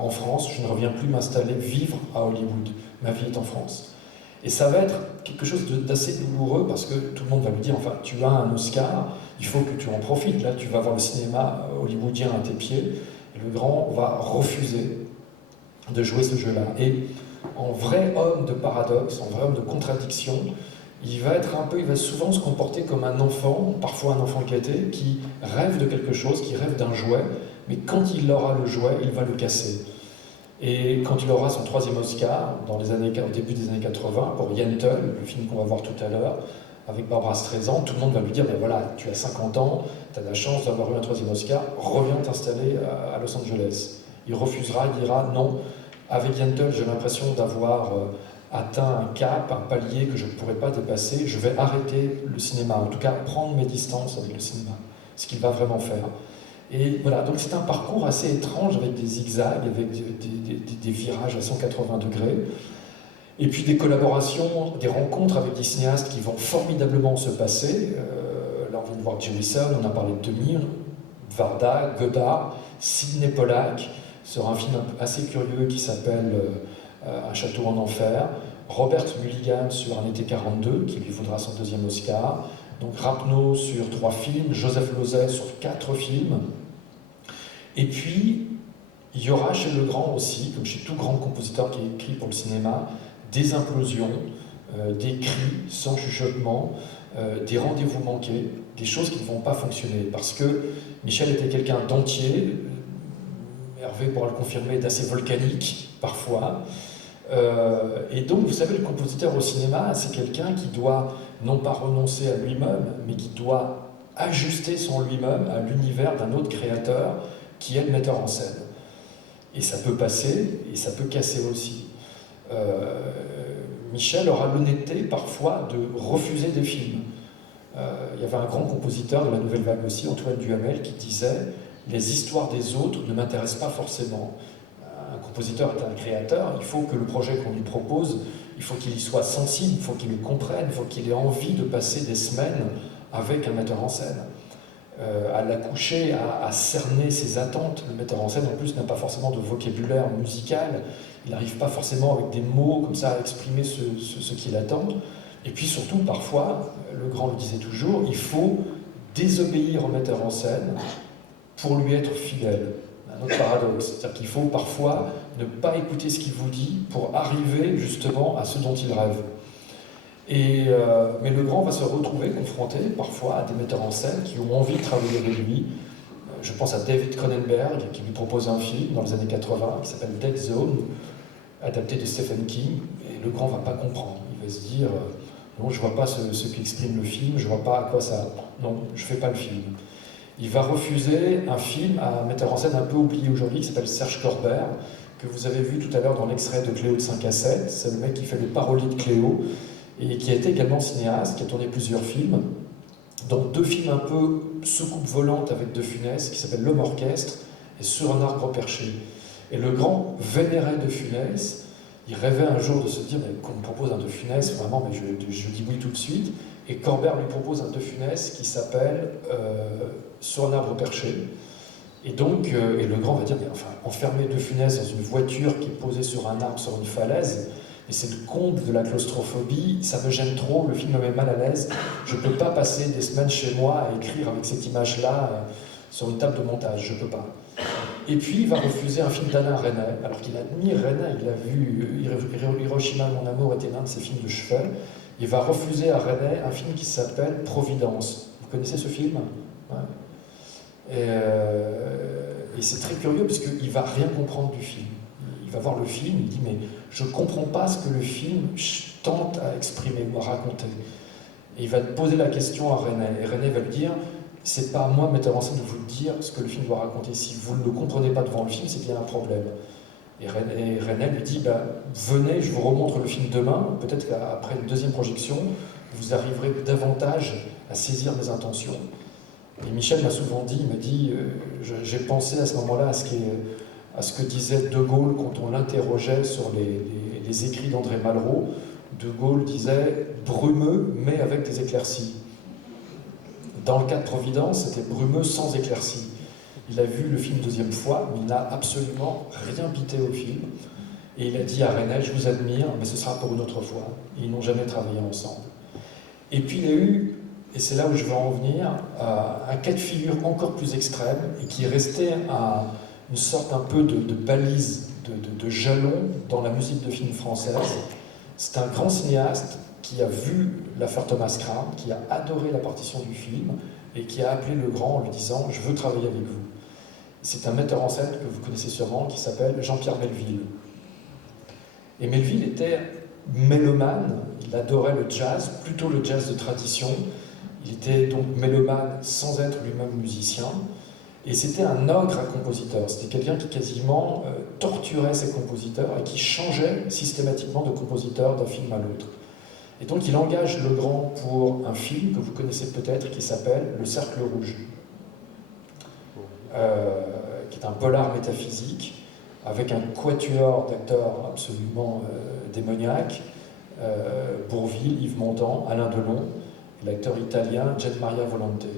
en France, je ne reviens plus m'installer, vivre à Hollywood. Ma vie est en France. » Et ça va être quelque chose d'assez douloureux parce que tout le monde va lui dire « Enfin, tu as un Oscar, il faut que tu en profites. Là, tu vas voir le cinéma hollywoodien à tes pieds. » Et Legrand va refuser de jouer ce jeu-là. Et en vrai homme de paradoxe, en vrai homme de contradiction, il va souvent se comporter comme un enfant, parfois un enfant gâté, qui rêve de quelque chose, qui rêve d'un jouet, mais quand il aura le jouet, il va le casser. Et quand il aura son 3e Oscar, au début des années 80, pour Yentl, le film qu'on va voir tout à l'heure, avec Barbra Streisand, tout le monde va lui dire « Ben voilà, tu as 50 ans, tu as la chance d'avoir eu un 3e Oscar, reviens t'installer à Los Angeles. » Il refusera, il dira « Non, avec Yentl, j'ai l'impression d'avoir atteint un cap, un palier que je ne pourrais pas dépasser, je vais arrêter le cinéma, en tout cas prendre mes distances avec le cinéma, ce qu'il va vraiment faire. » Et voilà, donc c'est un parcours assez étrange avec des zigzags, avec des virages à 180 degrés, et puis des collaborations, des rencontres avec des cinéastes qui vont formidablement se passer. Là, on vient de voir Jemison, on a parlé de Demir, Varda, Godard, Sidney Pollack, sur un film assez curieux qui s'appelle Un château en enfer, Robert Mulligan sur Un été 42, qui lui vaudra son 2e Oscar, donc Rapneau sur 3 films, Joseph Losey sur 4 films. Et puis, il y aura chez Legrand aussi, comme chez tout grand compositeur qui écrit pour le cinéma, des implosions, des cris sans chuchotement, des rendez-vous manqués, des choses qui ne vont pas fonctionner. Parce que Michel était quelqu'un d'entier, Hervé pourra le confirmer, d'assez volcanique parfois. Et donc, vous savez, le compositeur au cinéma, c'est quelqu'un qui doit non pas renoncer à lui-même, mais qui doit ajuster son lui-même à l'univers d'un autre créateur qui est le metteur en scène. Et ça peut passer, et ça peut casser aussi. Michel aura l'honnêteté parfois de refuser des films. Il y avait un grand compositeur de la Nouvelle Vague aussi, Antoine Duhamel, qui disait « Les histoires des autres ne m'intéressent pas forcément ». Un compositeur est un créateur, il faut que le projet qu'on lui propose, il faut qu'il y soit sensible, il faut qu'il le comprenne, il faut qu'il ait envie de passer des semaines avec un metteur en scène. À l'accoucher, à cerner ses attentes. Le metteur en scène, en plus, n'a pas forcément de vocabulaire musical, il n'arrive pas forcément avec des mots comme ça à exprimer ce qu'il attend. Et puis surtout, parfois, le grand le disait toujours, il faut désobéir au metteur en scène pour lui être fidèle. Un autre paradoxe, c'est-à-dire qu'il faut parfois ne pas écouter ce qu'il vous dit pour arriver justement à ce dont il rêve. Mais le grand va se retrouver confronté parfois à des metteurs en scène qui ont envie de travailler avec lui. Je pense à David Cronenberg qui lui propose un film dans les années 80 qui s'appelle Dead Zone, adapté de Stephen King, et le grand ne va pas comprendre. Il va se dire non, je ne vois pas ce qu'exprime le film, je ne vois pas à quoi ça... Non, je ne fais pas le film. Il va refuser un film à un metteur en scène un peu oublié aujourd'hui qui s'appelle Serge Corbert, que vous avez vu tout à l'heure dans l'extrait de Cléo de 5 à 7. C'est le mec qui fait les paroliers de Cléo et qui a été également cinéaste, qui a tourné plusieurs films, dont 2 films un peu soucoupe volante avec De Funès, qui s'appellent L'Homme Orchestre et Sur un arbre perché. Et le grand vénérait De Funès. Il rêvait un jour de se dire qu'on me propose un De Funès, vraiment, mais je dis oui tout de suite. Et Corbert lui propose un De Funès qui s'appelle Sur un arbre perché. Et donc, et le grand va dire, mais enfin, enfermer De Funès dans une voiture qui est posée sur un arbre, sur une falaise, et c'est le comble de la claustrophobie, ça me gêne trop, le film me met mal à l'aise, je ne peux pas passer des semaines chez moi à écrire avec cette image-là sur une table de montage, je ne peux pas. Et puis, il va refuser un film d'Alain Resnais, alors qu'il admire Resnais, il a vu Hiroshima, mon amour était l'un de ses films de chevet. Il va refuser à Resnais un film qui s'appelle Providence. Vous connaissez ce film? Ouais. Et c'est très curieux parce qu'il ne va rien comprendre du film. Il va voir le film, il dit mais je ne comprends pas ce que le film tente à exprimer ou à raconter. Et il va poser la question à Resnais. Et Resnais va lui dire c'est pas à moi, metteur en scène, de vous le dire ce que le film doit raconter. Si vous ne le comprenez pas devant le film, c'est bien un problème. Et Resnais lui dit venez, je vous remontre le film demain. Peut-être qu'après une deuxième projection, vous arriverez davantage à saisir mes intentions. Et Michel m'a souvent dit, il m'a dit j'ai pensé à ce moment-là à ce que disait De Gaulle quand on l'interrogeait sur les écrits d'André Malraux. De Gaulle disait brumeux mais avec des éclaircies. Dans le cas de Providence, c'était brumeux sans éclaircies. Il a vu le film deuxième fois, mais il n'a absolument rien pité au film. Et il a dit à Resnais, je vous admire, mais ce sera pour une autre fois. Et ils n'ont jamais travaillé ensemble. Et puis il y a eu, et c'est là où je veux en venir, un cas de figure encore plus extrême, et qui est resté une sorte un peu de balise, de jalon dans la musique de film française. C'est un grand cinéaste qui a vu l'affaire Thomas Crown, qui a adoré la partition du film, et qui a appelé le grand en lui disant « Je veux travailler avec vous ». C'est un metteur en scène que vous connaissez sûrement, qui s'appelle Jean-Pierre Melville. Et Melville était mélomane, il adorait le jazz, plutôt le jazz de tradition. Il était donc mélomane sans être lui-même musicien. Et c'était un ogre à compositeur. C'était quelqu'un qui quasiment torturait ses compositeurs et qui changeait systématiquement de compositeur d'un film à l'autre. Et donc il engage le grand pour un film que vous connaissez peut-être qui s'appelle Le Cercle Rouge, qui est un polar métaphysique avec un quatuor d'acteurs absolument démoniaques, Bourvil, Yves Montand, Alain Delon, et l'acteur italien Gian Maria Volonté.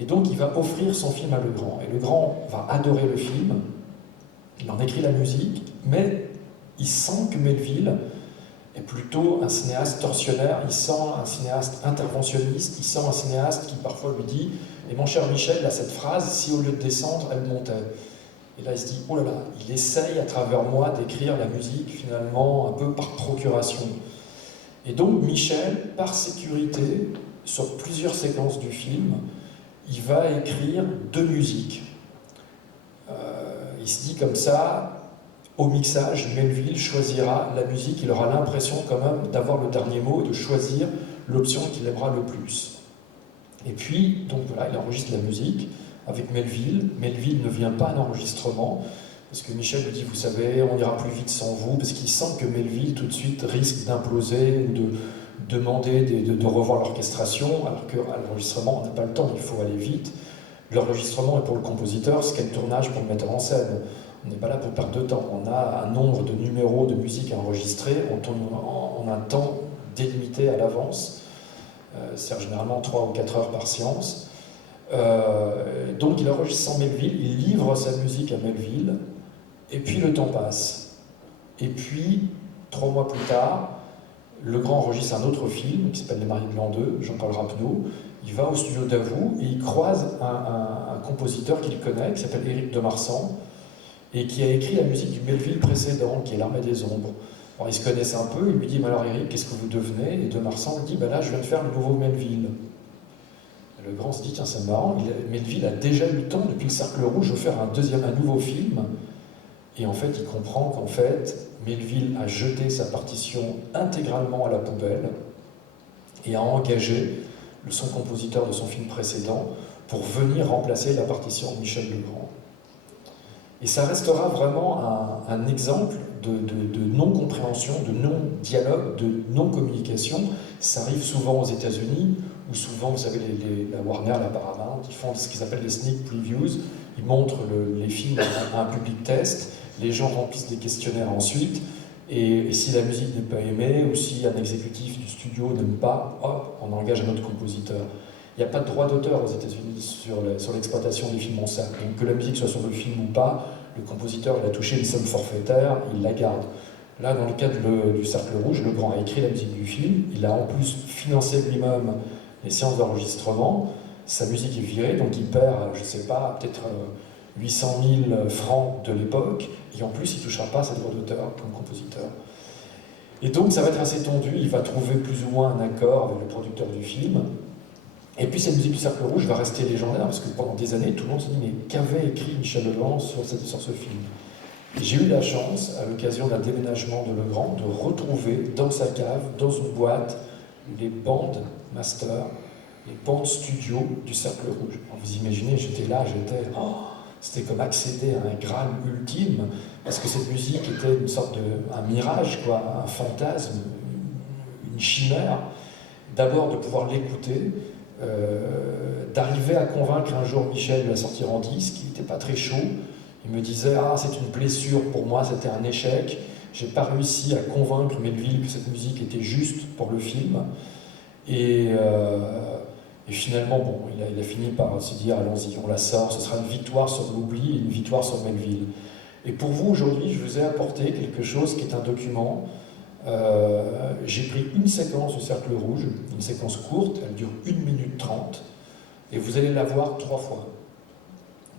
Et donc il va offrir son film à Le Grand. Et Le Grand va adorer le film, il en écrit la musique, mais il sent que Melville est plutôt un cinéaste tortionnaire, il sent un cinéaste interventionniste, il sent un cinéaste qui parfois lui dit « Et mon cher Michel, il a cette phrase, si au lieu de descendre, elle montait ». Et là il se dit « Oh là là, il essaye à travers moi d'écrire la musique finalement un peu par procuration ». Et donc Michel, par sécurité, sur plusieurs séquences du film, il va écrire 2 musiques. Il se dit comme ça, au mixage, Melville choisira la musique, il aura l'impression quand même d'avoir le dernier mot et de choisir l'option qu'il aimera le plus. Et puis, donc voilà, il enregistre la musique avec Melville. Melville ne vient pas à l'enregistrement, Parce que Michel lui dit, vous savez, on ira plus vite sans vous, parce qu'il sent que Melville, tout de suite, risque d'imploser ou de demander de revoir l'orchestration, alors qu'à l'enregistrement, on n'a pas le temps, il faut aller vite. L'enregistrement est pour le compositeur, ce qu'est le tournage pour le metteur en scène. On n'est pas là pour perdre de temps. On a un nombre de numéros de musique à enregistrer, on tourne en un temps délimité à l'avance. C'est généralement 3 ou 4 heures par séance. Donc il enregistre sans Melville, il livre sa musique à Melville, et puis le temps passe. Et puis, 3 mois plus tard, Legrand enregistre un autre film qui s'appelle Les Maris de l'an 2, Jean-Paul Rappeneau. Il va au studio Davout et il croise un compositeur qu'il connaît, qui s'appelle Éric de Marsan, et qui a écrit la musique du Melville précédent, qui est L'Armée des Ombres. Alors ils se connaissent un peu, il lui dit, mais alors Éric, qu'est-ce que vous devenez? Et de Marsan lui dit, là je viens de faire le nouveau Melville. Legrand se dit, tiens c'est marrant, Melville a déjà eu le temps, depuis le Cercle Rouge, de faire un nouveau film. Et en fait, il comprend qu'en fait, Melville a jeté sa partition intégralement à la poubelle et a engagé son compositeur de son film précédent pour venir remplacer la partition de Michel Legrand. Et ça restera vraiment un exemple de non-compréhension, de non-dialogue, de non-communication. Ça arrive souvent aux États-Unis, où souvent, vous savez, la Warner, la Paramount, ils font ce qu'ils appellent les sneak previews. Ils montrent les films à un public test, les gens remplissent des questionnaires ensuite, et si la musique n'est pas aimée, ou si un exécutif du studio n'aime pas, hop, on engage un autre compositeur. Il n'y a pas de droit d'auteur aux États-Unis sur l'exploitation des films en salle. Donc que la musique soit sur le film ou pas, le compositeur il a touché une somme forfaitaire, il la garde. Là, dans le cadre du Cercle Rouge, Legrand a écrit la musique du film, il a en plus financé lui-même les séances d'enregistrement, sa musique est virée, donc il perd, je ne sais pas, peut-être 800 000 francs de l'époque, et en plus il ne touchera pas ses droits d'auteur comme compositeur. Et donc ça va être assez tendu, il va trouver plus ou moins un accord avec le producteur du film, et puis cette musique du Cercle Rouge va rester légendaire, parce que pendant des années, tout le monde se dit, mais qu'avait écrit Michel Legrand sur ce film? J'ai eu la chance, à l'occasion d'un déménagement de Legrand, de retrouver dans sa cave, dans une boîte, les bandes master, les bandes studio du Cercle Rouge. Alors vous imaginez, j'étais là, c'était comme accéder à un Graal ultime, parce que cette musique était une sorte un mirage, quoi, un fantasme, une chimère. D'abord de pouvoir l'écouter, d'arriver à convaincre un jour Michel de la sortir en disque, il n'était pas très chaud. Il me disait, c'est une blessure pour moi, c'était un échec. J'ai pas réussi à convaincre Melville que cette musique était juste pour le film. Et finalement, bon, il a fini par se dire, allons-y, on la sort, ce sera une victoire sur l'oubli et une victoire sur Melville. Et pour vous, aujourd'hui, je vous ai apporté quelque chose qui est un document. J'ai pris une séquence du Cercle Rouge, une séquence courte, elle dure 1 minute 30, et vous allez la voir 3 fois.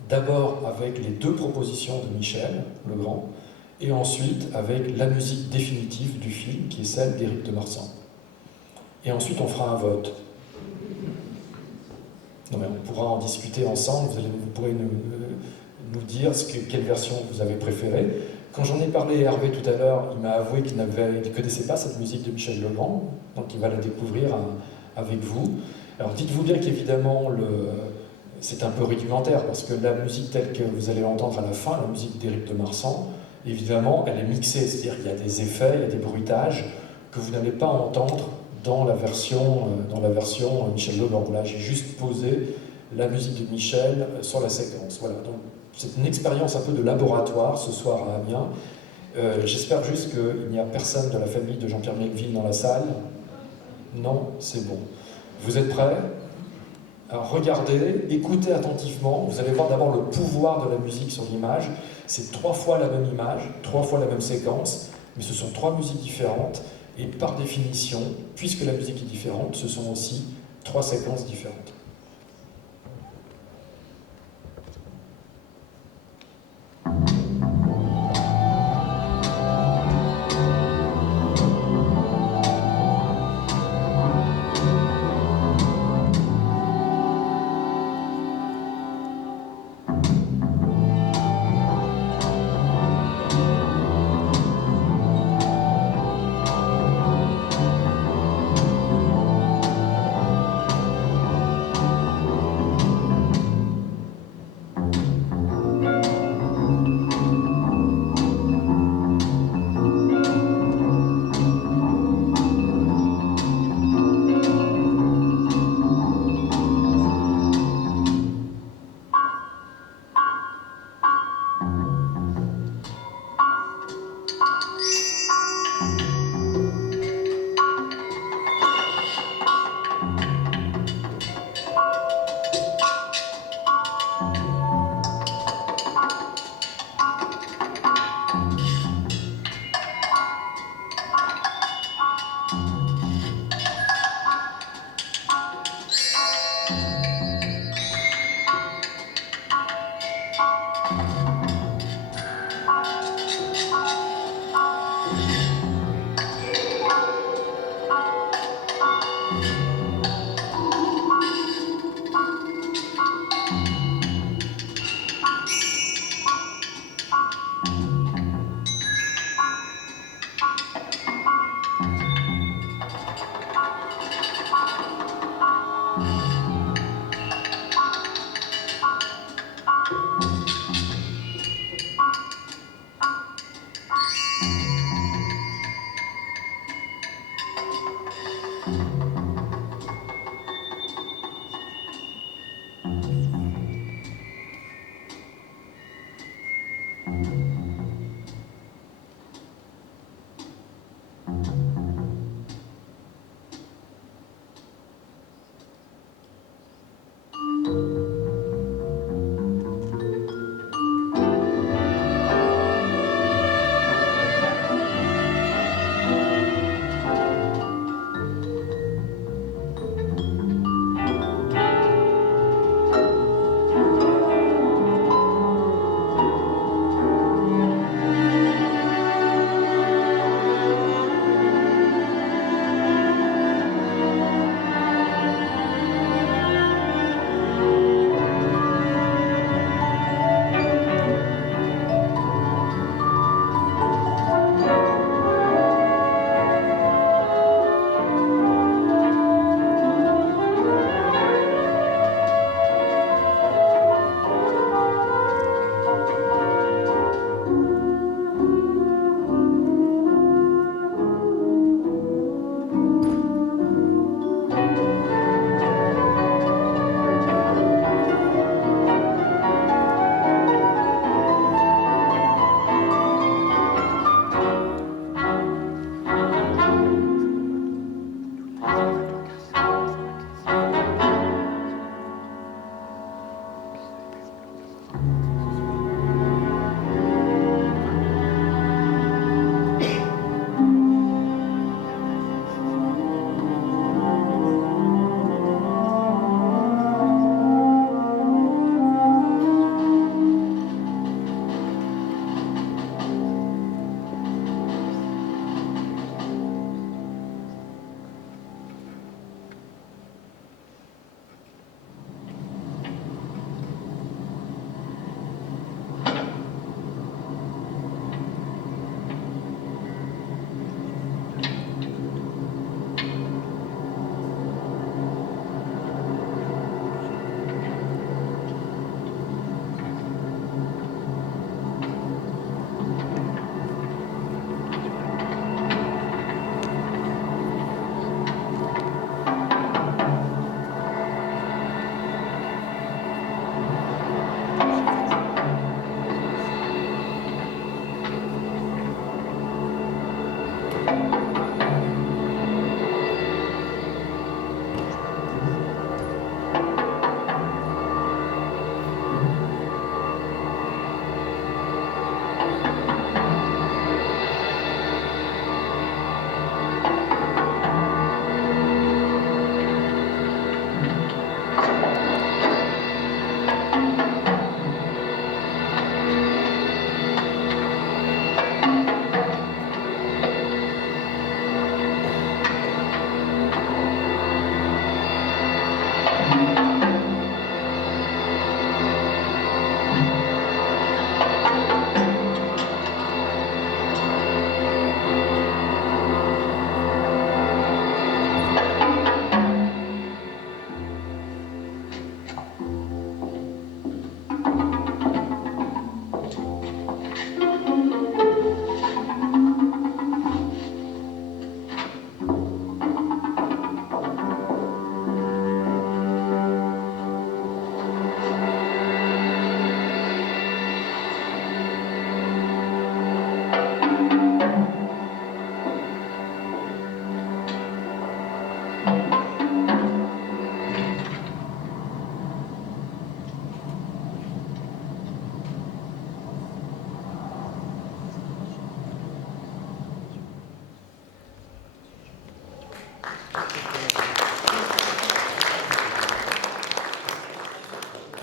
D'abord avec les 2 propositions de Michel Legrand, et ensuite avec la musique définitive du film, qui est celle d'Éric de Marsan. Et ensuite, on fera un vote. Non, mais on pourra en discuter ensemble, vous pourrez nous dire quelle version vous avez préférée. Quand j'en ai parlé à Hervé tout à l'heure, il m'a avoué qu'il ne connaissait pas cette musique de Michel Legrand, donc il va la découvrir avec vous. Alors dites-vous bien qu'évidemment, c'est un peu rudimentaire, parce que la musique telle que vous allez l'entendre à la fin, la musique d'Éric de Marsan, évidemment, elle est mixée, c'est-à-dire qu'il y a des effets, il y a des bruitages que vous n'allez pas entendre dans la version Michel Legrand. Là, j'ai juste posé la musique de Michel sur la séquence. Voilà, donc c'est une expérience un peu de laboratoire ce soir à Amiens. J'espère juste qu'il n'y a personne de la famille de Jean-Pierre Melville dans la salle. Non, c'est bon. Vous êtes prêts? Alors regardez, écoutez attentivement, vous allez voir d'abord le pouvoir de la musique sur l'image. C'est 3 fois la même image, 3 fois la même séquence, mais ce sont 3 musiques différentes, et par définition, puisque la musique est différente, ce sont aussi 3 séquences différentes.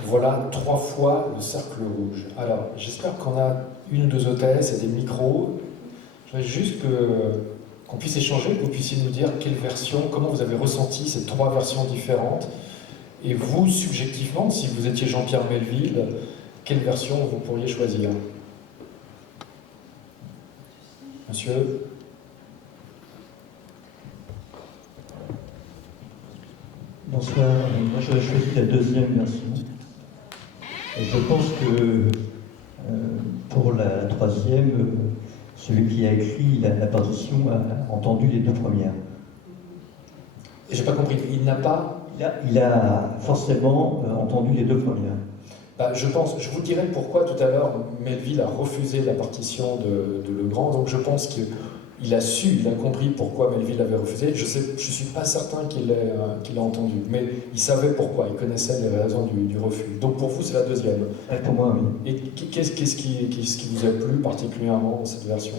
Voilà 3 fois le cercle rouge. Alors, j'espère qu'on a une ou deux hôtesses et des micros. Je voudrais juste qu'on puisse échanger, que vous puissiez nous dire quelle version, comment vous avez ressenti ces 3 versions différentes. Et vous, subjectivement, si vous étiez Jean-Pierre Melville, quelle version vous pourriez choisir? Monsieur? Bonsoir, moi je choisis la deuxième version. Et je pense que pour la troisième, celui qui a écrit la partition a entendu les 2 premières. Et j'ai pas compris, il n'a pas... Il a forcément entendu les 2 premières. Je pense, je vous dirai pourquoi tout à l'heure Melville a refusé la partition de Legrand, donc je pense qu'il a su, il a compris pourquoi Melville avait refusé. Je suis pas certain qu'il l'ait entendu, mais il savait pourquoi, il connaissait les raisons du refus. Donc pour vous, c'est la deuxième. Pour moi, oui. Et qu'est-ce qui vous a plu particulièrement dans cette version?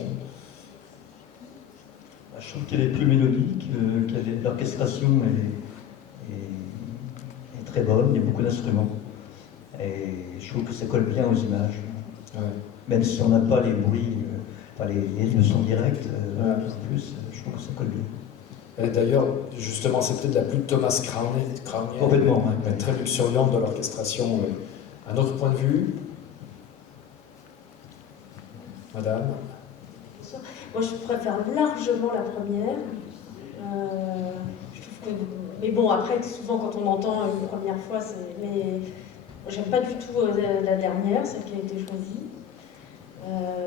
Je trouve qu'elle est plus mélodique, l'orchestration est très bonne, il y a beaucoup d'instruments. Et je trouve que ça colle bien aux images. Ouais. Même si on n'a pas les bruits, les sons directs, en plus, je trouve que ça colle bien. Et d'ailleurs, justement, c'est peut-être la plus Thomas Cranier, Complètement, ouais. très luxuriante dans l'orchestration. Un autre point de vue? Madame? Moi, je préfère largement la première. Je trouve que... Mais bon, après, souvent, quand on entend une première fois, mais j'aime pas du tout la dernière, celle qui a été choisie.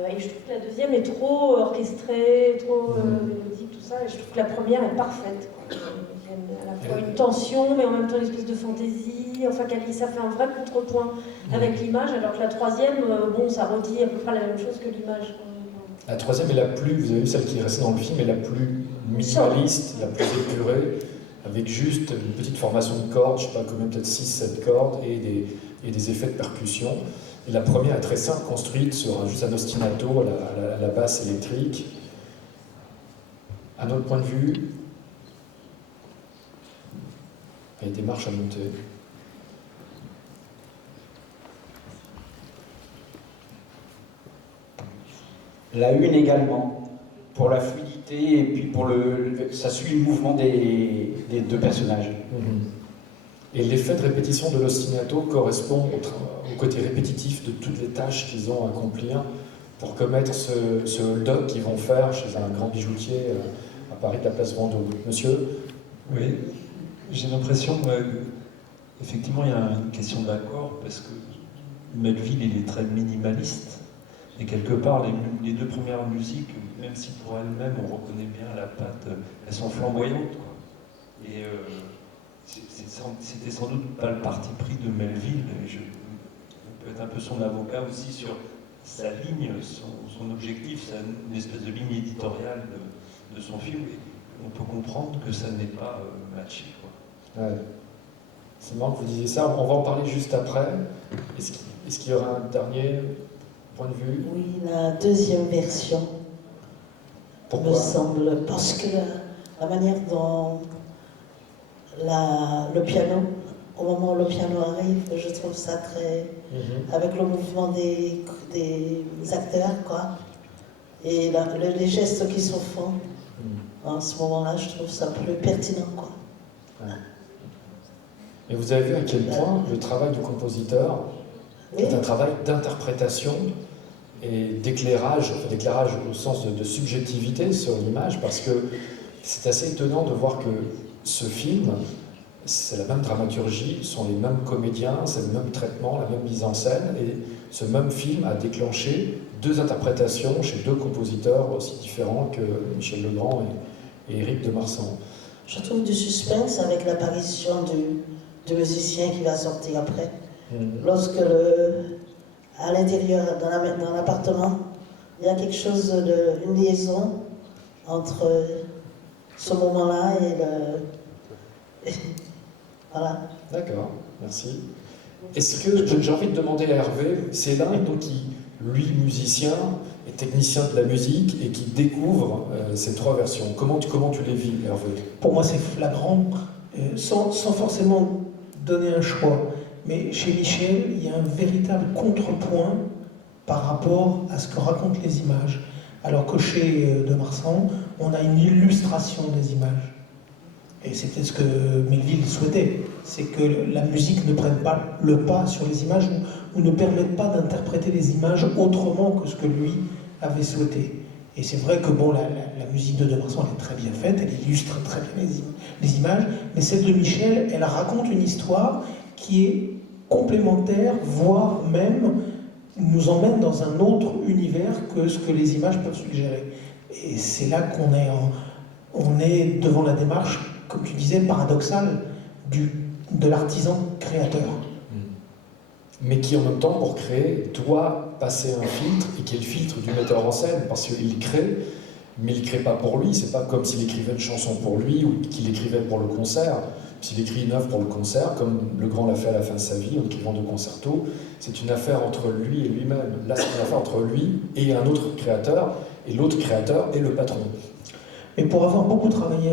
Et je trouve que la deuxième est trop orchestrée, trop mélodique, tout ça. Et je trouve que la première est parfaite, quoi. Il y a à la fois une tension, mais en même temps une espèce de fantaisie. Enfin, ça fait un vrai contrepoint avec l'image, alors que la troisième, bon, ça redit à peu près la même chose que l'image. La troisième est la plus, vous avez vu celle qui est restée dans le film, est la plus minimaliste, la plus épurée, avec juste une petite formation de cordes, je ne sais pas combien, peut-être 6-7 cordes, et des effets de percussion. Et la première est très simple, construite sur juste un ostinato à la basse électrique. Un autre point de vue? Il y a des marches à monter. La une également, pour la fluidité et puis pour ça suit le mouvement des 2 personnages. Et l'effet de répétition de l'ostinato correspond au côté répétitif de toutes les tâches qu'ils ont à accomplir pour commettre ce hold-up qu'ils vont faire chez un grand bijoutier à Paris de la place Vendôme. Monsieur? Oui, j'ai l'impression qu'effectivement il y a une question d'accord parce que Melville il est très minimaliste. Et quelque part, les 2 premières musiques, même si pour elles-mêmes on reconnaît bien la patte, elles sont flamboyantes, quoi. Et c'était sans doute pas le parti pris de Melville. On peut être un peu son avocat aussi sur sa ligne, son objectif, une espèce de ligne éditoriale de son film. Et on peut comprendre que ça n'est pas matché, quoi. Ouais. C'est marrant que vous disiez ça. On va en parler juste après. Est-ce qu'il y aura un dernier point de vue? Oui, la deuxième version. Pourquoi? Me semble, parce que la manière dont le piano, au moment où le piano arrive, je trouve ça très... avec le mouvement des acteurs, quoi. Et les gestes qui se font, en ce moment-là, je trouve ça plus pertinent, quoi. Ouais. Et vous avez vu à quel point le travail du compositeur est un travail d'interprétation et d'éclairage au sens de subjectivité sur l'image, parce que c'est assez étonnant de voir que ce film, c'est la même dramaturgie, ce sont les mêmes comédiens, c'est le même traitement, la même mise en scène, et ce même film a déclenché 2 interprétations chez 2 compositeurs aussi différents que Michel Legrand et Éric de Marsan. Je trouve du suspense avec l'apparition du musicien qui va sortir après. Lorsque à l'intérieur, dans l'appartement, il y a quelque chose une liaison entre ce moment-là et le... Voilà. D'accord, merci. Est-ce que, j'ai envie de demander à Hervé, c'est l'un donc qui, lui, musicien et technicien de la musique, et qui découvre ces trois versions. Comment tu les vis, Hervé? Pour moi, c'est flagrant, sans forcément donner un choix. Mais chez Michel, il y a un véritable contrepoint par rapport à ce que racontent les images. Alors que chez De Marsan, on a une illustration des images. Et c'était ce que Melville souhaitait, c'est que la musique ne prenne pas le pas sur les images ou ne permette pas d'interpréter les images autrement que ce que lui avait souhaité. Et c'est vrai que bon, la musique de Marsan, elle est très bien faite, elle illustre très bien les images, mais celle de Michel, elle raconte une histoire qui est complémentaire, voire même nous emmène dans un autre univers que ce que les images peuvent suggérer. Et c'est là qu'on est devant la démarche, comme tu disais, paradoxale de l'artisan créateur. Mais qui en même temps, pour créer, doit passer un filtre, et qui est le filtre du metteur en scène, parce qu'il crée, mais il ne crée pas pour lui. C'est pas comme s'il écrivait une chanson pour lui ou qu'il écrivait pour le concert. S'il écrit une œuvre pour le concert, comme Le Grand l'a fait à la fin de sa vie en écrivant deux concertos, c'est une affaire entre lui et lui-même. Là, c'est une affaire entre lui et un autre créateur, et l'autre créateur est le patron. Mais pour avoir beaucoup travaillé,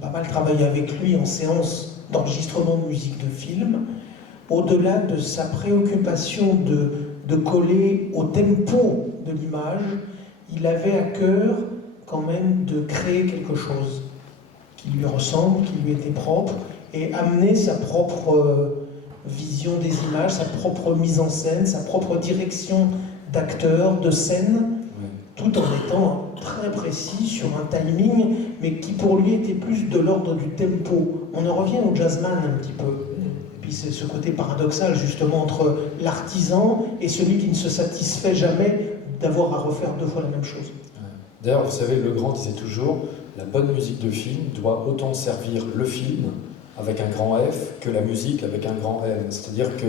pas mal travaillé avec lui en séance d'enregistrement de musique de film, au-delà de sa préoccupation de coller au tempo de l'image, il avait à cœur quand même de créer quelque chose qui lui ressemble, qui lui était propre, et amener sa propre vision des images, sa propre mise en scène, sa propre direction d'acteur, de scène, tout en étant très précis sur un timing, mais qui pour lui était plus de l'ordre du tempo. On en revient au jazzman un petit peu. Et puis c'est ce côté paradoxal justement entre l'artisan et celui qui ne se satisfait jamais d'avoir à refaire deux fois la même chose. D'ailleurs, vous savez, Legrand disait toujours, la bonne musique de film doit autant servir le film avec un grand F que la musique avec un grand M. C'est-à-dire que,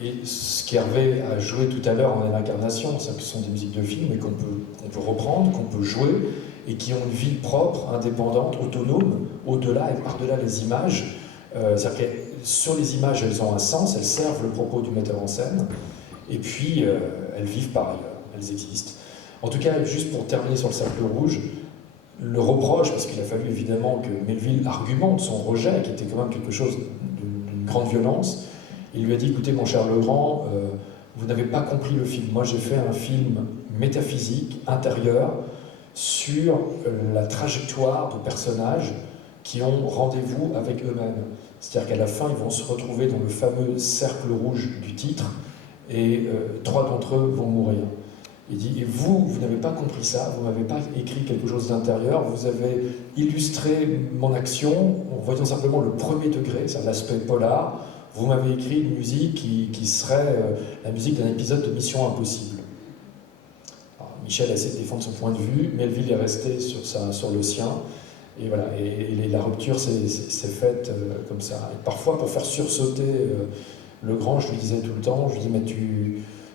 et ce qu'Hervé a joué tout à l'heure en l'incarnation, ce sont des musiques de film mais qu'on peut reprendre, qu'on peut jouer, et qui ont une vie propre, indépendante, autonome, au-delà et par-delà les images. C'est-à-dire que sur les images, elles ont un sens, elles servent le propos du metteur en scène, et puis elles vivent par ailleurs, elles existent. En tout cas, juste pour terminer sur le cercle rouge, le reproche, parce qu'il a fallu évidemment que Melville argumente son rejet, qui était quand même quelque chose d'une grande violence, il lui a dit, écoutez mon cher Legrand, vous n'avez pas compris le film. Moi j'ai fait un film métaphysique, intérieur, sur la trajectoire de personnages qui ont rendez-vous avec eux-mêmes. C'est-à-dire qu'à la fin, ils vont se retrouver dans le fameux cercle rouge du titre, et 3 d'entre eux vont mourir. Il dit, et vous n'avez pas compris ça, vous m'avez pas écrit quelque chose d'intérieur, vous avez illustré mon action en voyant simplement le premier degré, c'est-à-dire l'aspect polar, vous m'avez écrit une musique qui serait la musique d'un épisode de Mission Impossible. Alors, Michel a essayé de défendre son point de vue, Melville est resté sur le sien, et voilà, et la rupture s'est faite comme ça. Et parfois, pour faire sursauter Legrand, je lui disais tout le temps, je lui dis, mais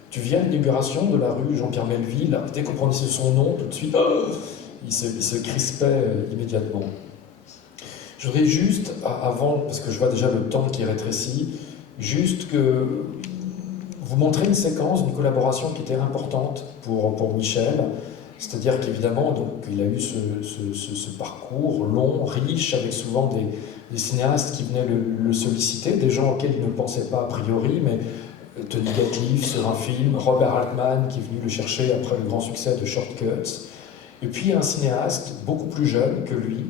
tu viens à l'inauguration de la rue Jean-Pierre Melville, dès qu'on prononçait son nom, tout de suite, il se crispait immédiatement. Je voudrais juste, avant, parce que je vois déjà le temps qui rétrécit, juste que vous montrer une séquence, une collaboration qui était importante pour Michel, c'est-à-dire qu'évidemment, donc, il a eu ce parcours long, riche, avec souvent des cinéastes qui venaient le solliciter, des gens auxquels il ne pensait pas a priori, mais Tony Gatliff sur un film, Robert Altman qui est venu le chercher après le grand succès de Shortcuts, et puis un cinéaste beaucoup plus jeune que lui,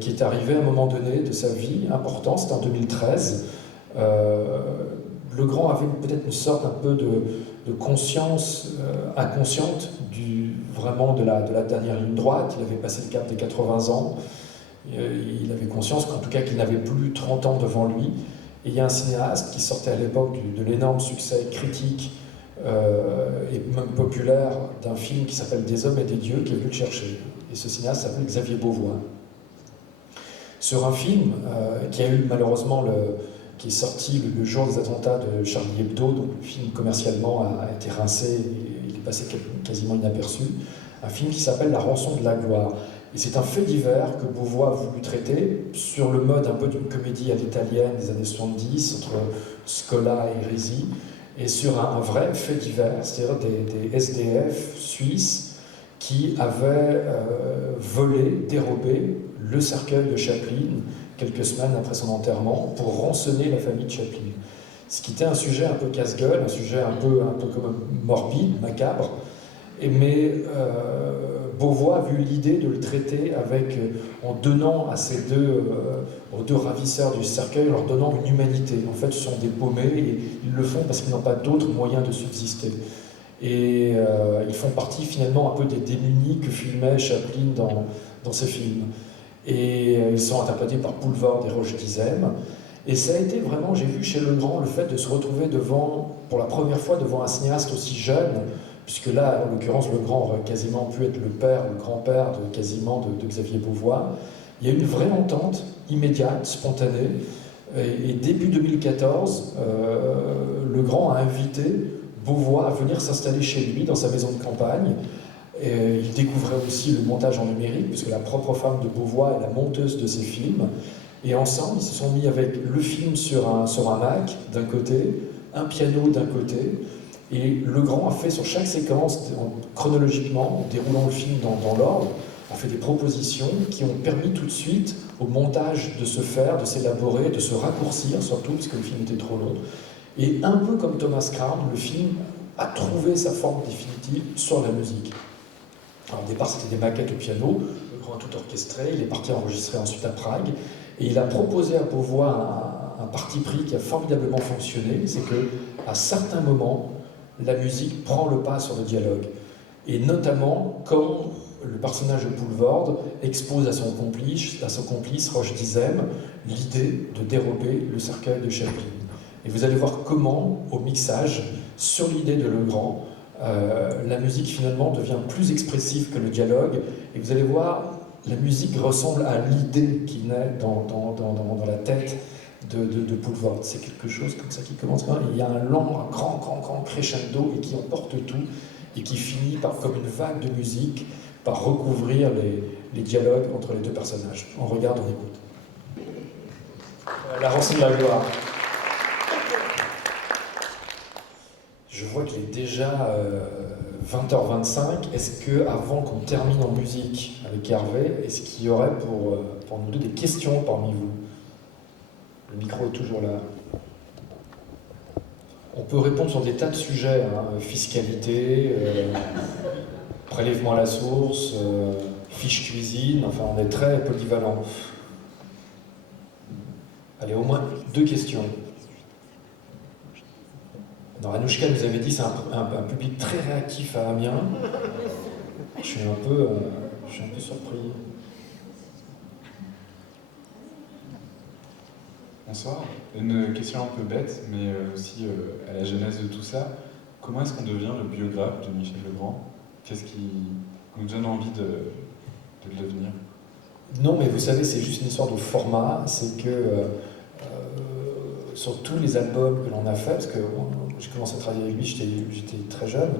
qui est arrivé à un moment donné de sa vie, important, c'était en 2013. Legrand avait peut-être une sorte un peu de conscience inconsciente vraiment de la dernière ligne droite. Il avait passé le cap des 80 ans, il avait conscience qu'en tout cas qu'il n'avait plus 30 ans devant lui. Et il y a un cinéaste qui sortait à l'époque de l'énorme succès critique et même populaire d'un film qui s'appelle Des hommes et des dieux, qui est venu le chercher. Et ce cinéaste s'appelle Xavier Beauvois. Sur un film qui a eu malheureusement, qui est sorti le jour des attentats de Charlie Hebdo, donc le film commercialement a été rincé, il est passé quasiment inaperçu, un film qui s'appelle La rançon de la gloire. Et c'est un fait divers que Beauvois a voulu traiter sur le mode un peu d'une comédie à l'italienne des années 70, entre Scola et Hérésie, et sur un vrai fait divers, c'est-à-dire des SDF suisses qui avaient volé, dérobé le cercueil de Chaplin quelques semaines après son enterrement pour rançonner la famille de Chaplin. Ce qui était un sujet un peu casse-gueule, un sujet un peu comme morbide, macabre, mais Beauvois a vu l'idée de le traiter en donnant à aux deux ravisseurs du cercueil, leur donnant une humanité. En fait, ce sont des paumés et ils le font parce qu'ils n'ont pas d'autres moyens de subsister. Et ils font partie finalement un peu des démunis que filmait Chaplin dans ses films. Et ils sont interprétés par Poulvord et Roche Dizem. Et ça a été vraiment, j'ai vu chez Legrand, le fait de se retrouver pour la première fois devant un cinéaste aussi jeune, puisque là, en l'occurrence, Legrand aurait quasiment pu être le père, le grand-père de Xavier Beauvois. Il y a eu une vraie entente immédiate, spontanée. Et début 2014, Legrand a invité Beauvois à venir s'installer chez lui, dans sa maison de campagne. Et il découvrait aussi le montage en numérique, puisque la propre femme de Beauvois est la monteuse de ses films. Et ensemble, ils se sont mis avec le film sur un Mac d'un côté, un piano d'un côté, et Legrand a fait sur chaque séquence, chronologiquement, en déroulant le film dans l'ordre, a fait des propositions qui ont permis tout de suite au montage de se faire, de s'élaborer, de se raccourcir surtout, parce que le film était trop long. Et un peu comme Thomas Crown, le film a trouvé sa forme définitive sur la musique. Alors, au départ, c'était des maquettes au piano, Legrand a tout orchestré, il est parti enregistrer ensuite à Prague, et il a proposé à Beauvois un parti pris qui a formidablement fonctionné, c'est qu'à certains moments, la musique prend le pas sur le dialogue. Et notamment quand le personnage de Poulvord expose à son complice Roche Dizem, l'idée de dérober le cercueil de Chaplin. Et vous allez voir comment, au mixage, sur l'idée de Legrand, la musique finalement devient plus expressive que le dialogue, et vous allez voir, la musique ressemble à l'idée qui naît dans la tête de Poulvord. C'est quelque chose comme ça qui commence. Il y a un grand crescendo et qui emporte tout et qui finit comme une vague de musique par recouvrir les dialogues entre les deux personnages. On regarde, on écoute. La rançon de la gloire. Je vois qu'il est déjà 20h25. Est-ce qu'avant qu'on termine en musique avec Hervé, est-ce qu'il y aurait pour nous deux des questions parmi vous? Le micro est toujours là. On peut répondre sur des tas de sujets, fiscalité, prélèvement à la source, fiche cuisine, enfin on est très polyvalent. Allez, au moins 2 questions. Alors, Anouchka nous avait dit c'est un public très réactif à Amiens. Je suis un peu surpris. Bonsoir. Une question un peu bête, mais aussi à la genèse de tout ça. Comment est-ce qu'on devient le biographe de Michel Legrand? Qu'est-ce qui nous donne envie de le devenir? Non, mais vous savez, c'est juste une histoire de format. C'est que sur tous les albums que l'on a fait, parce que j'ai commencé à travailler avec lui, j'étais très jeune,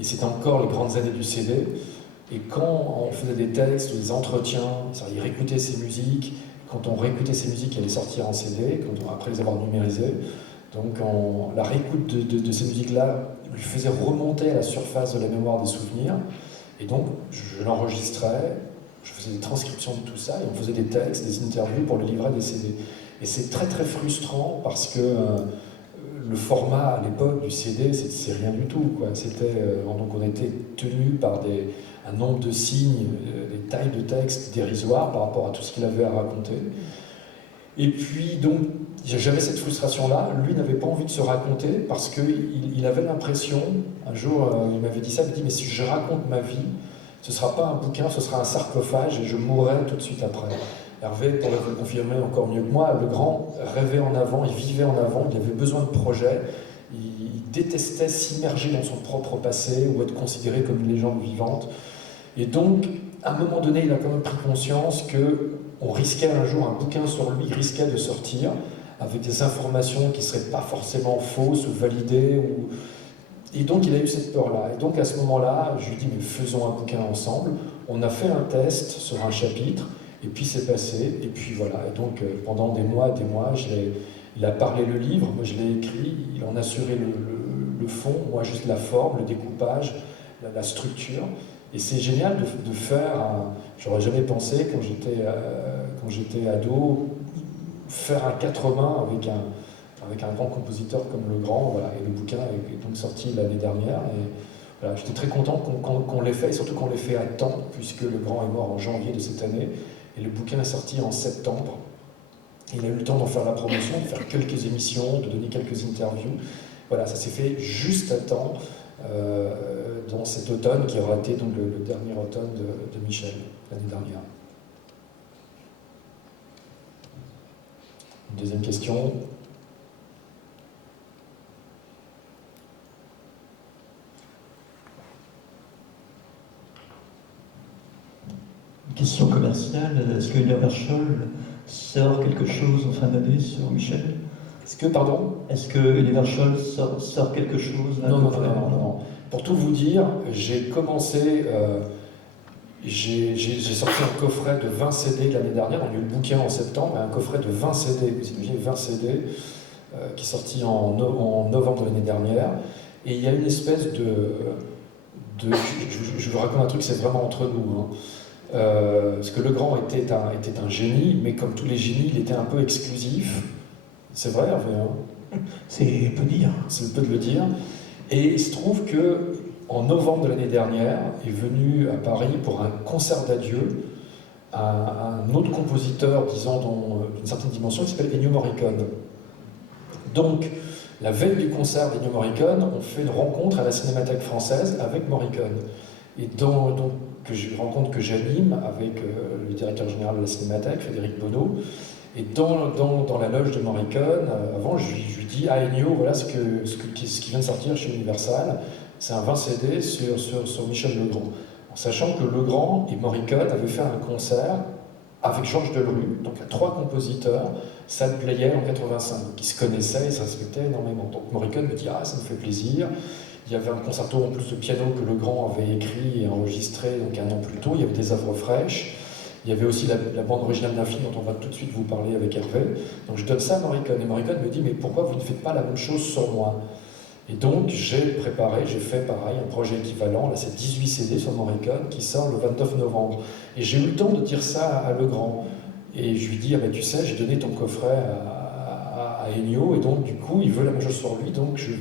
et c'était encore les grandes années du CD. Et quand on faisait des textes ou des entretiens, il réécoutait ses musiques. Quand on réécoutait ces musiques, elles allaient sortir en CD, après les avoir numérisées. Donc la réécoute de ces musiques-là lui faisait remonter à la surface de la mémoire des souvenirs. Et donc je l'enregistrais, je faisais des transcriptions de tout ça, et on faisait des textes, des interviews pour le livret des CD. Et c'est très très frustrant parce que le format à l'époque du CD, c'est rien du tout, quoi. Donc on était tenu par un nombre de signes, des tailles de texte dérisoires par rapport à tout ce qu'il avait à raconter. Et puis donc, j'avais cette frustration-là. Lui n'avait pas envie de se raconter parce qu'il avait l'impression, un jour il m'avait dit ça, il m'a dit mais si je raconte ma vie, ce ne sera pas un bouquin, ce sera un sarcophage et je mourrai tout de suite après. Hervé pourrait vous le confirmer encore mieux que moi, Legrand rêvait en avant, il vivait en avant, il avait besoin de projets, il détestait s'immerger dans son propre passé ou être considéré comme une légende vivante. Et donc, à un moment donné, il a quand même pris conscience qu'on risquait un jour, un bouquin sur lui risquait de sortir avec des informations qui ne seraient pas forcément fausses ou validées. Et donc il a eu cette peur-là. Et donc à ce moment-là, je lui dis mais faisons un bouquin ensemble. On a fait un test sur un chapitre, et puis c'est passé, et puis voilà. Et donc pendant des mois, il a parlé le livre, moi je l'ai écrit, il en a assuré le fond, moi juste la forme, le découpage, la structure. Et c'est génial de faire, j'aurais jamais pensé quand j'étais ado, faire un 4 mains avec un grand compositeur comme Legrand, voilà. Et le bouquin est donc sorti l'année dernière. Et voilà, j'étais très content qu'on l'ait fait, et surtout qu'on l'ait fait à temps, puisque Legrand est mort en janvier de cette année, et le bouquin est sorti en septembre. Il a eu le temps d'en faire la promotion, de faire quelques émissions, de donner quelques interviews. Voilà, ça s'est fait juste à temps dans cet automne qui aura été donc le dernier automne de Michel, l'année dernière. Une deuxième question. Une question commerciale. Est-ce que Universal sort quelque chose en fin d'année sur Michel? Est-ce que Universal sort quelque chose? Non. Pour tout vous dire, j'ai commencé, j'ai sorti un coffret de 20 CD de l'année dernière, on a eu le bouquin en septembre, et un coffret de 20 CD, vous imaginez 20 CD, qui est sorti en novembre de l'année dernière, et il y a une espèce je vous raconte un truc, c'est vraiment entre nous, hein. Parce que Legrand était un génie, mais comme tous les génies, il était un peu exclusif. C'est vrai, Hervé, hein? C'est peu dire. C'est peu de le dire. Et il se trouve qu'en novembre de l'année dernière, est venu à Paris pour un concert d'adieu un autre compositeur, disons, d'une certaine dimension, qui s'appelle Ennio Morricone. Donc, la veille du concert d'Ennio Morricone, on fait une rencontre à la Cinémathèque française avec Morricone. Et une rencontre que j'anime avec le directeur général de la Cinémathèque, Frédéric Bonneau. Et dans la loge de Morricone, avant, je lui dis « Ah, Ennio, voilà ce qui vient de sortir chez Universal, c'est un 20 CD sur Michel Legrand. » En sachant que Legrand et Morricone avaient fait un concert avec Georges Delerue, donc à 3 compositeurs, salle Pleyel en 85, qui se connaissaient et se respectaient énormément. Donc Morricone me dit « Ah, ça me fait plaisir ». Il y avait un concerto en plus de piano que Legrand avait écrit et enregistré donc 1 an plus tôt. Il y avait des œuvres fraîches. Il y avait aussi la bande originale d'un film dont on va tout de suite vous parler avec Hervé. Donc je donne ça à Morricone. Et Morricone me dit « Mais pourquoi vous ne faites pas la même chose sur moi ?» Et donc j'ai fait pareil, un projet équivalent. Là c'est 18 CD sur Morricone qui sort le 29 novembre. Et j'ai eu le temps de dire ça à Legrand. Et je lui dis « Ah ben tu sais, j'ai donné ton coffret à Ennio. Et donc du coup, il veut la même chose sur lui. Donc je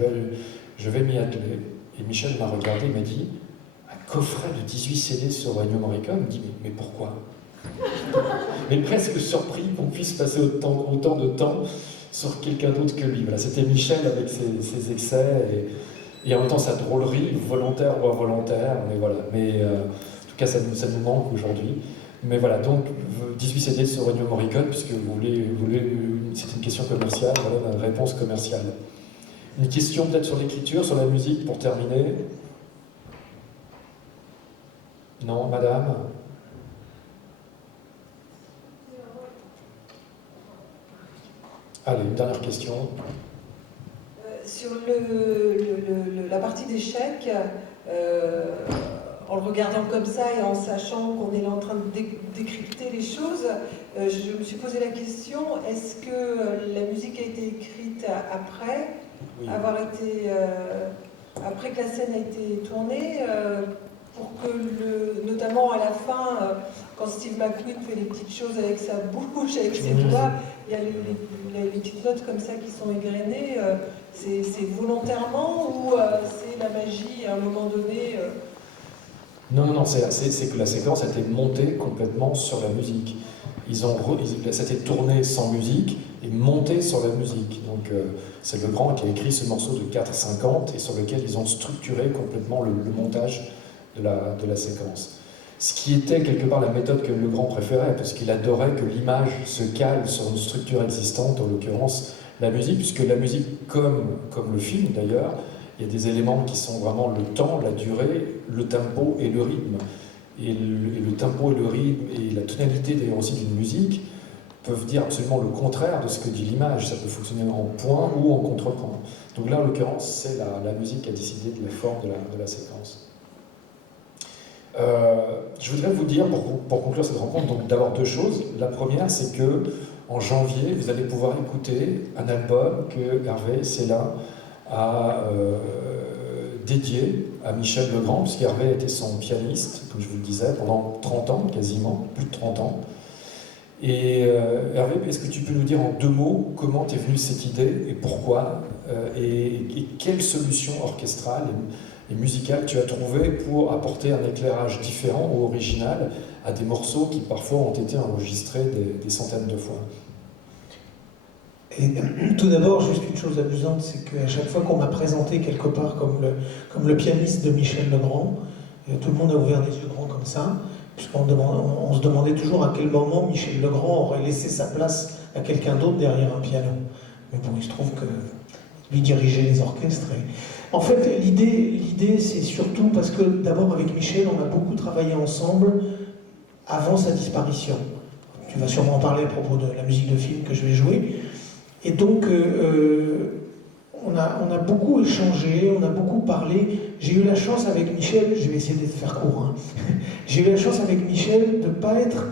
vais m'y atteler. » Et Michel m'a regardé et m'a dit « Un coffret de 18 CD sur Ennio Morricone ?» Il me dit « Mais pourquoi ?» Mais presque surpris qu'on puisse passer autant de temps sur quelqu'un d'autre que lui. Voilà, c'était Michel avec ses excès et en même temps sa drôlerie, volontaire ou involontaire. Mais voilà. Mais en tout cas, ça nous manque aujourd'hui. Mais voilà, donc 18 CD sur Ennio Morricone, puisque vous voulez c'est une question commerciale, voilà une réponse commerciale. Une question peut-être sur l'écriture, sur la musique, pour terminer. Non, madame? Allez, une dernière question. Sur la partie d'échecs, en le regardant comme ça et en sachant qu'on est là en train de décrypter les choses, je me suis posé la question, est-ce que la musique a été écrite après, oui, après que la scène a été tournée, pour que, notamment à la fin, quand Steve McQueen fait les petites choses avec sa bouche, avec ses doigts, il y a les petites notes comme ça qui sont égrenées, c'est volontairement ou c'est la magie à un moment donné Non, c'est que la séquence a été montée complètement sur la musique. C'était tourné sans musique et monté sur la musique. Donc c'est Legrand qui a écrit ce morceau de 4:50 et sur lequel ils ont structuré complètement le montage de la séquence. Ce qui était quelque part la méthode que Legrand préférait, parce qu'il adorait que l'image se cale sur une structure existante, en l'occurrence la musique, puisque la musique, comme le film d'ailleurs, il y a des éléments qui sont vraiment le temps, la durée, le tempo et le rythme. Et le tempo et le rythme et la tonalité d'ailleurs aussi d'une musique peuvent dire absolument le contraire de ce que dit l'image. Ça peut fonctionner en point ou en contrepoint. Donc là, en l'occurrence, c'est la musique qui a décidé de la forme de la séquence. Je voudrais vous dire, pour conclure cette rencontre, donc d'abord deux choses. La première, c'est que en janvier, vous allez pouvoir écouter un album que Hervé Sella a dédié à Michel Legrand, puisqu'Hervé était son pianiste, comme je vous le disais, pendant 30 ans, quasiment, plus de 30 ans. Et Hervé, est-ce que tu peux nous dire en deux mots comment t'es venue cette idée et pourquoi, et quelles solutions orchestrales et musicales tu as trouvées pour apporter un éclairage différent ou original à des morceaux qui parfois ont été enregistrés des centaines de fois? Et tout d'abord, juste une chose amusante, c'est qu'à chaque fois qu'on m'a présenté quelque part comme le pianiste de Michel Legrand, tout le monde a ouvert des yeux grands comme ça, puisqu'on se demandait toujours à quel moment Michel Legrand aurait laissé sa place à quelqu'un d'autre derrière un piano. Mais bon, il se trouve que lui dirigeait les orchestres. En fait, l'idée, c'est surtout parce que d'abord avec Michel, on a beaucoup travaillé ensemble avant sa disparition. Tu vas sûrement en parler à propos de la musique de film que je vais jouer. Et donc, on a beaucoup échangé, on a beaucoup parlé. J'ai eu la chance avec Michel, je vais essayer de faire court, hein. J'ai eu la chance avec Michel de ne pas être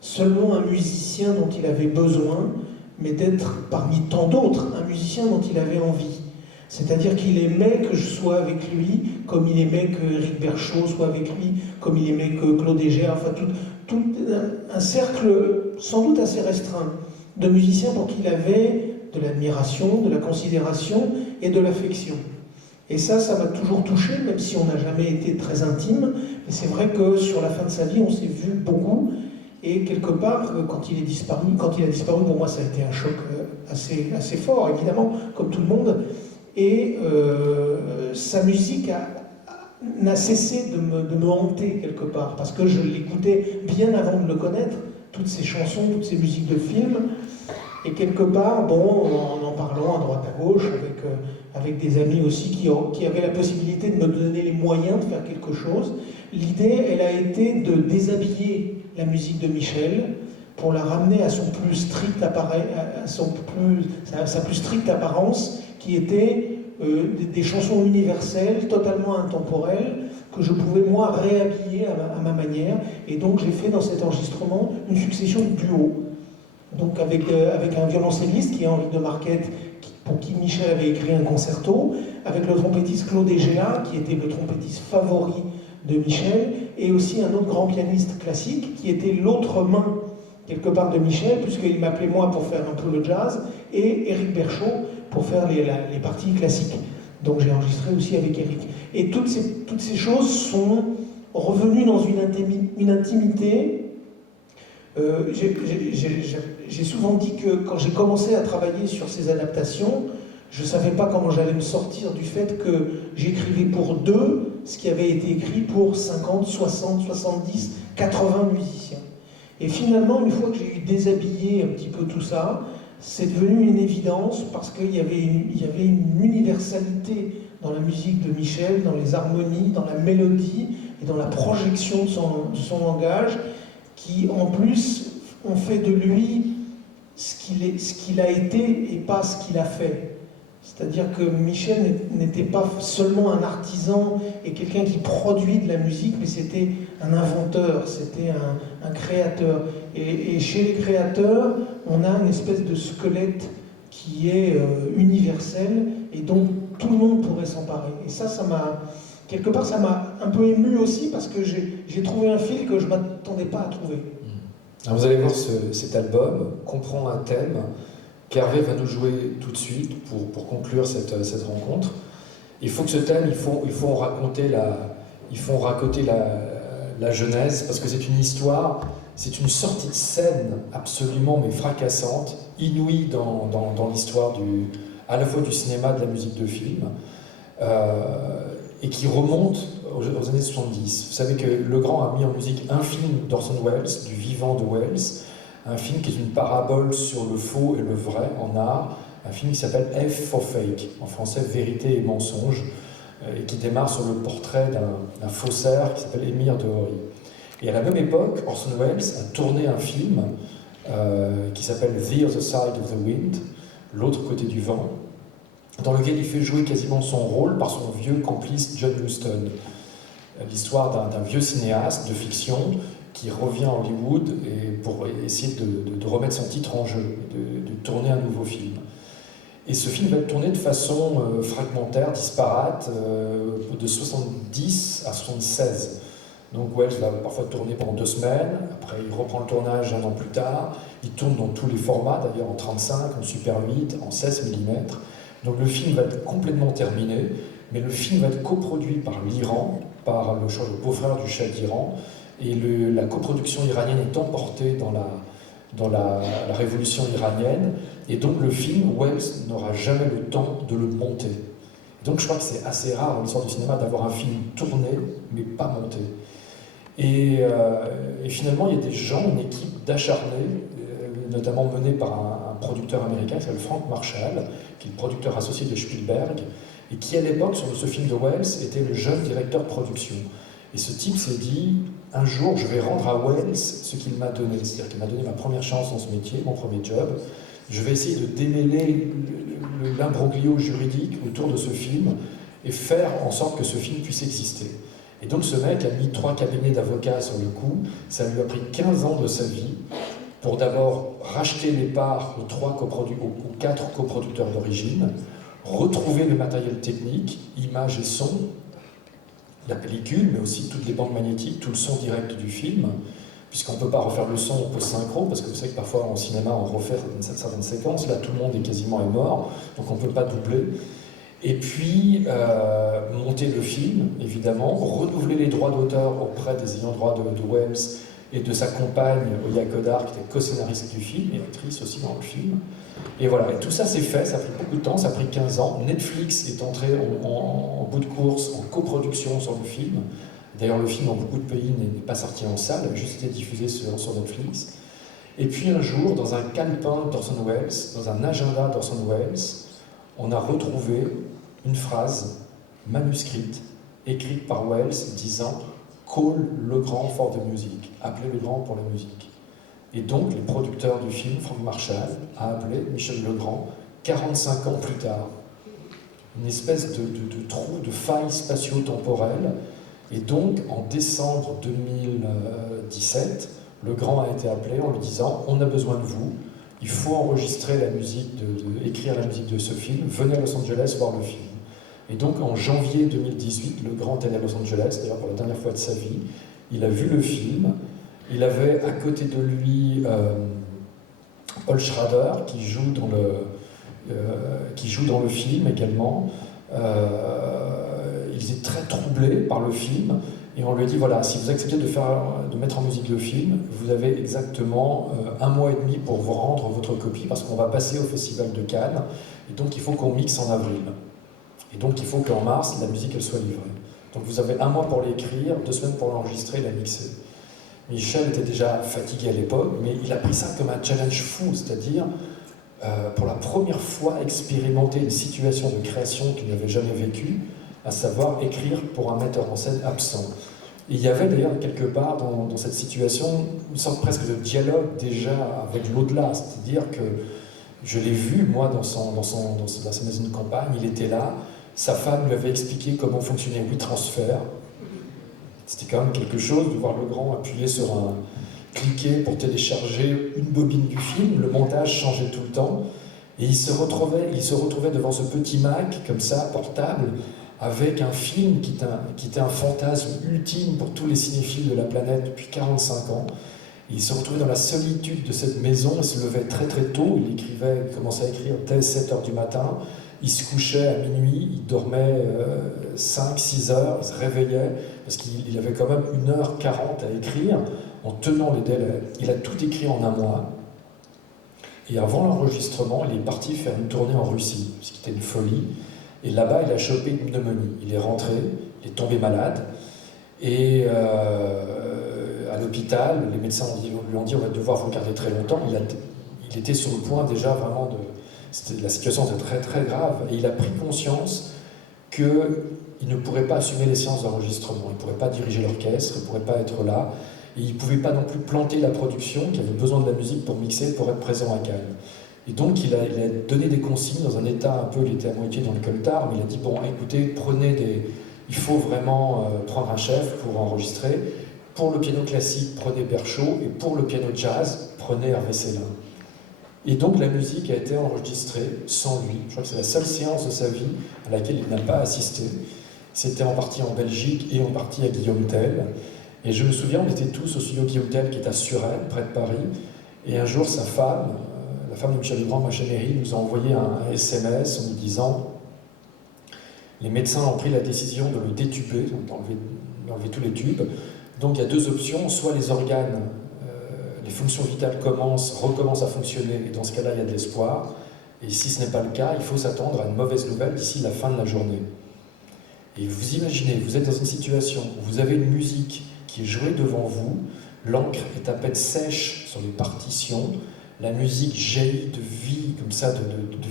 seulement un musicien dont il avait besoin, mais d'être parmi tant d'autres, un musicien dont il avait envie. C'est-à-dire qu'il aimait que je sois avec lui, comme il aimait que Éric Berchot soit avec lui, comme il aimait que Claude Egea, enfin tout un cercle sans doute assez restreint de musiciens pour qui il avait de l'admiration, de la considération et de l'affection. Et ça m'a toujours touché, même si on n'a jamais été très intime. Mais c'est vrai que sur la fin de sa vie, on s'est vu beaucoup. Et quelque part, quand il a disparu, pour moi, ça a été un choc assez fort, évidemment, comme tout le monde. Et sa musique n'a cessé de me hanter quelque part, parce que je l'écoutais bien avant de le connaître, toutes ces chansons, toutes ces musiques de films. Et quelque part, bon, en parlant à droite à gauche, avec des amis aussi qui avaient la possibilité de me donner les moyens de faire quelque chose, l'idée, elle a été de déshabiller la musique de Michel pour la ramener à son plus strict sa plus stricte apparence, qui était des chansons universelles, totalement intemporelles, que je pouvais moi réhabiller à ma manière. Et donc j'ai fait dans cet enregistrement une succession de duos. Donc avec un violoncelliste qui est Henri de Marquette, pour qui Michel avait écrit un concerto, avec le trompettiste Claude Egea, qui était le trompettiste favori de Michel, et aussi un autre grand pianiste classique, qui était l'autre main, quelque part, de Michel, puisqu'il m'appelait moi pour faire un peu le jazz, et Éric Berchot pour faire les parties classiques. Donc j'ai enregistré aussi avec Éric. Et toutes ces choses sont revenues dans une intimité. J'ai souvent dit que quand j'ai commencé à travailler sur ces adaptations, je ne savais pas comment j'allais me sortir du fait que j'écrivais pour deux ce qui avait été écrit pour 50, 60, 70, 80 musiciens. Et finalement, une fois que j'ai eu déshabillé un petit peu tout ça, c'est devenu une évidence parce qu'il y avait une universalité dans la musique de Michel, dans les harmonies, dans la mélodie et dans la projection de son langage, qui en plus ont fait de lui ce qu'il a été et pas ce qu'il a fait. C'est-à-dire que Michel n'était pas seulement un artisan et quelqu'un qui produit de la musique, mais c'était un inventeur, c'était un créateur. Et chez les créateurs, on a une espèce de squelette qui est universel et dont tout le monde pourrait s'emparer. Et ça m'a... Quelque part, ça m'a un peu ému aussi parce que j'ai trouvé un fil que je ne m'attendais pas à trouver. Alors vous allez voir, cet album comprend un thème qu'Hervé va nous jouer tout de suite pour conclure cette rencontre. Il faut que ce thème, il faut en raconter la genèse, parce que c'est une histoire, c'est une sortie de scène absolument mais fracassante, inouïe dans l'histoire à la fois du cinéma, de la musique de film, et qui remonte aux années 70. Vous savez que Legrand a mis en musique un film d'Orson Welles, du vivant de Welles, un film qui est une parabole sur le faux et le vrai en art, un film qui s'appelle F for Fake, en français Vérité et mensonge, et qui démarre sur le portrait d'un faussaire qui s'appelle Émile de Horry. Et à la même époque, Orson Welles a tourné un film qui s'appelle The Other Side of the Wind, l'autre côté du vent, dans lequel il fait jouer quasiment son rôle par son vieux complice John Huston. L'histoire d'un vieux cinéaste de fiction qui revient à Hollywood pour essayer de remettre son titre en jeu, de tourner un nouveau film. Et ce film va être tourné de façon fragmentaire, disparate, de 70 à 76. Donc Wells va parfois tourner pendant 2 semaines, après il reprend le tournage 1 an plus tard, il tourne dans tous les formats, d'ailleurs en 35, en Super 8, en 16 mm. Donc le film va être complètement terminé, mais le film va être coproduit par l'Iran, par le beau-frère du Shah d'Iran, et la coproduction iranienne est emportée dans la révolution iranienne, et donc le film, Wells n'aura jamais le temps de le monter. Donc je crois que c'est assez rare dans l'histoire du cinéma d'avoir un film tourné, mais pas monté. Et finalement, il y a des gens, une équipe d'acharnés, notamment menée par un producteur américain qui s'appelle Frank Marshall, qui est le producteur associé de Spielberg, et qui à l'époque, sur ce film de Wells, était le jeune directeur de production. Et ce type s'est dit, un jour, je vais rendre à Wells ce qu'il m'a donné. C'est-à-dire qu'il m'a donné ma première chance dans ce métier, mon premier job. Je vais essayer de démêler l'imbroglio juridique autour de ce film et faire en sorte que ce film puisse exister. Et donc ce mec a mis 3 cabinets d'avocats sur le coup. Ça lui a pris 15 ans de sa vie pour d'abord racheter les parts aux 4 coproducteurs d'origine, retrouver le matériel technique, images et son, la pellicule, mais aussi toutes les bandes magnétiques, tout le son direct du film, puisqu'on ne peut pas refaire le son au post-synchro, parce que vous savez que parfois en cinéma on refait certaines séquences, là tout le monde est quasiment mort, donc on ne peut pas doubler. Et puis monter le film, évidemment, renouveler les droits d'auteur auprès des ayants droit de Wells et de sa compagne Oya Kodar, qui était co-scénariste du film et actrice aussi dans le film. Et voilà, et tout ça s'est fait, ça a pris beaucoup de temps, ça a pris 15 ans. Netflix est entré en bout de course, en coproduction sur le film. D'ailleurs, le film, dans beaucoup de pays, n'est pas sorti en salle, il a juste été diffusé sur Netflix. Et puis un jour, dans un calepin d'Orson Welles, dans un agenda d'Orson Welles, on a retrouvé une phrase manuscrite, écrite par Wells, disant « Call Legrand for the music », appelez Legrand pour la musique. Et donc, les producteurs du film, Frank Marshall, a appelé Michel Legrand 45 ans plus tard. Une espèce de trou, de faille spatio-temporelle. Et donc, en décembre 2017, Legrand a été appelé en lui disant « On a besoin de vous, il faut enregistrer la musique, écrire la musique de ce film, venez à Los Angeles voir le film ». Et donc, en janvier 2018, Legrand est allé à Los Angeles, d'ailleurs pour la dernière fois de sa vie. Il a vu le film. Il avait à côté de lui Paul Schrader, qui joue dans le film également. Il était très troublé par le film. Et on lui a dit, voilà, si vous acceptez de mettre en musique le film, vous avez exactement 1 mois et demi pour vous rendre votre copie, parce qu'on va passer au Festival de Cannes. Et donc, il faut qu'on mixe en avril. Et donc il faut qu'en mars, la musique elle soit livrée. Donc vous avez 1 mois pour l'écrire, 2 semaines pour l'enregistrer et la mixer. Michel était déjà fatigué à l'époque, mais il a pris ça comme un challenge fou, c'est-à-dire pour la première fois expérimenter une situation de création qu'il n'avait jamais vécue, à savoir écrire pour un metteur en scène absent. Et il y avait d'ailleurs quelque part dans cette situation une sorte presque de dialogue déjà avec l'au-delà, c'est-à-dire que je l'ai vu, moi, dans sa maison de campagne, il était là. Sa femme lui avait expliqué comment fonctionnait WeTransfer. C'était quand même quelque chose de voir Legrand appuyer sur cliquer pour télécharger une bobine du film. Le montage changeait tout le temps. Et il se retrouvait devant ce petit Mac, comme ça, portable, avec un film qui était un fantasme ultime pour tous les cinéphiles de la planète depuis 45 ans. Il se retrouvait dans la solitude de cette maison, il se levait très très tôt, il commençait à écrire dès 7h du matin, il se couchait à minuit, il dormait 5-6 heures, il se réveillait, parce qu'il avait quand même 1h40 à écrire, en tenant les délais. Il a tout écrit en 1 mois, et avant l'enregistrement, il est parti faire une tournée en Russie, ce qui était une folie, et là-bas, il a chopé une pneumonie. Il est rentré, il est tombé malade, et à l'hôpital, les médecins lui ont dit on va devoir vous garder très longtemps. Il était sur le point déjà vraiment la situation était très très grave, et il a pris conscience qu'il ne pourrait pas assumer les séances d'enregistrement, il ne pourrait pas diriger l'orchestre, il ne pourrait pas être là, Et il ne pouvait pas non plus planter la production, qui avait besoin de la musique pour mixer, pour être présent à Cannes. Et donc il a donné des consignes dans un état un peu, il était à moitié dans le coltard, mais il a dit, bon, écoutez, il faut vraiment prendre un chef pour enregistrer. Pour le piano classique, prenez Berchot, et pour le piano jazz, prenez Hervé Célin. Et donc la musique a été enregistrée sans lui. Je crois que c'est la seule séance de sa vie à laquelle il n'a pas assisté. C'était en partie en Belgique et en partie à Guillaume Tell. Et je me souviens, on était tous au studio Guillaume Tell qui est à Suresnes, près de Paris. Et un jour, sa femme, la femme de Michel Legrand, ma chérie, nous a envoyé un SMS en nous disant « Les médecins ont pris la décision de le détuber, donc d'enlever tous les tubes. Donc il y a deux options, soit les organes, les fonctions vitales recommencent à fonctionner, et dans ce cas-là, il y a de l'espoir. Et si ce n'est pas le cas, il faut s'attendre à une mauvaise nouvelle d'ici la fin de la journée. » Et vous imaginez, vous êtes dans une situation où vous avez une musique qui est jouée devant vous, l'encre est à peine sèche sur les partitions, la musique jaillit de vie, comme ça, de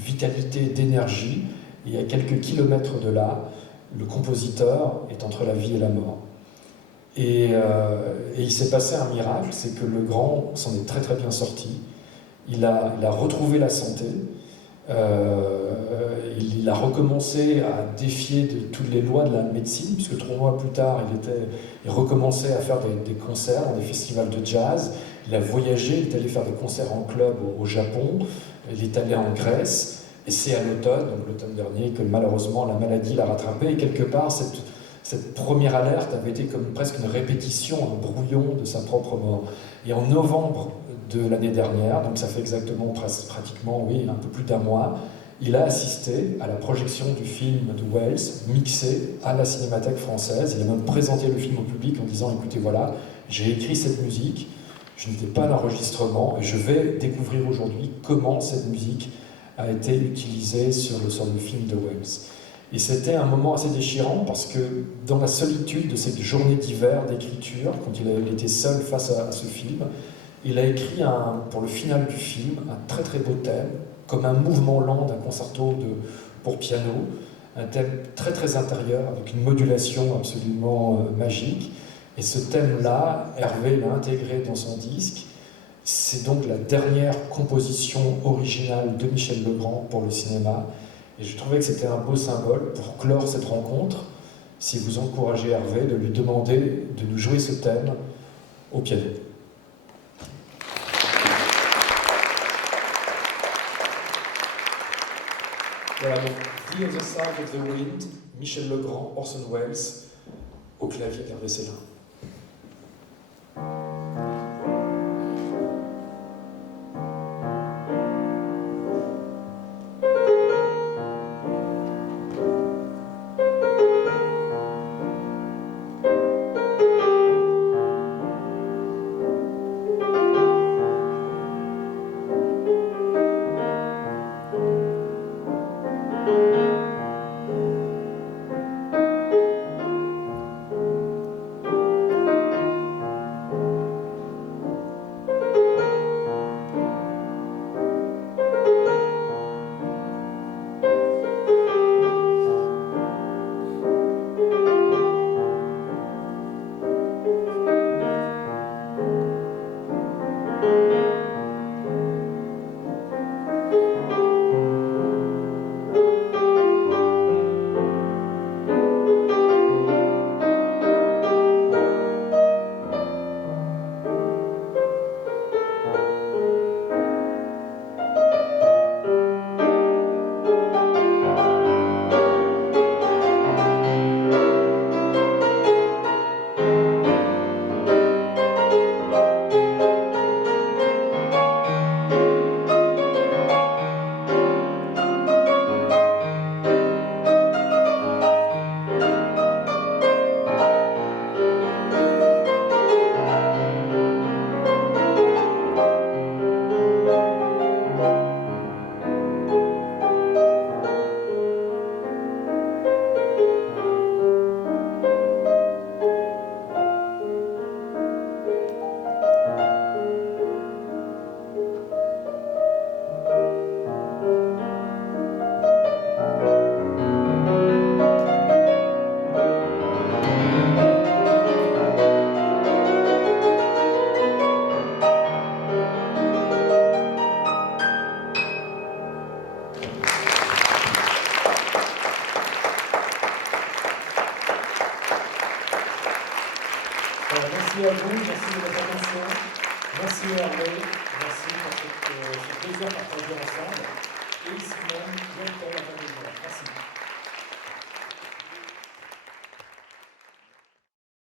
vitalité, d'énergie, et à quelques kilomètres de là, le compositeur est entre la vie et la mort. Et il s'est passé un miracle, c'est que le grand s'en est très très bien sorti. Il a retrouvé la santé, il a recommencé à défier de toutes les lois de la médecine, puisque 3 mois plus tard, il recommençait à faire des concerts dans des festivals de jazz. Il a voyagé, il est allé faire des concerts en club au Japon, il est allé en Grèce, et c'est à l'automne, donc l'automne dernier, que malheureusement la maladie l'a rattrapé, et quelque part, cette première alerte avait été comme presque une répétition, un brouillon de sa propre mort. Et en novembre de l'année dernière, donc ça fait exactement pratiquement, oui, un peu plus d'1 mois, il a assisté à la projection du film de Wells, mixé à la Cinémathèque française. Il a même présenté le film au public en disant « Écoutez, voilà, j'ai écrit cette musique, je n'étais pas à l'enregistrement, et je vais découvrir aujourd'hui comment cette musique a été utilisée sur le film de Wells. » Et c'était un moment assez déchirant parce que dans la solitude de cette journée d'hiver d'écriture, quand il était seul face à ce film, il a écrit pour le final du film un très très beau thème, comme un mouvement lent d'un concerto pour piano, un thème très très intérieur avec une modulation absolument magique. Et ce thème-là, Hervé l'a intégré dans son disque. C'est donc la dernière composition originale de Michel Legrand pour le cinéma. Et je trouvais que c'était un beau symbole pour clore cette rencontre, si vous encouragez Hervé, de lui demander de nous jouer ce thème au piano. Voilà, donc The Other Side of the Wind, Michel Legrand, Orson Welles, au clavier d'Hervé Célin. Merci à vous, merci de votre attention. Merci Hervé, merci pour cette 2 heures partagées ensemble. Et ici même,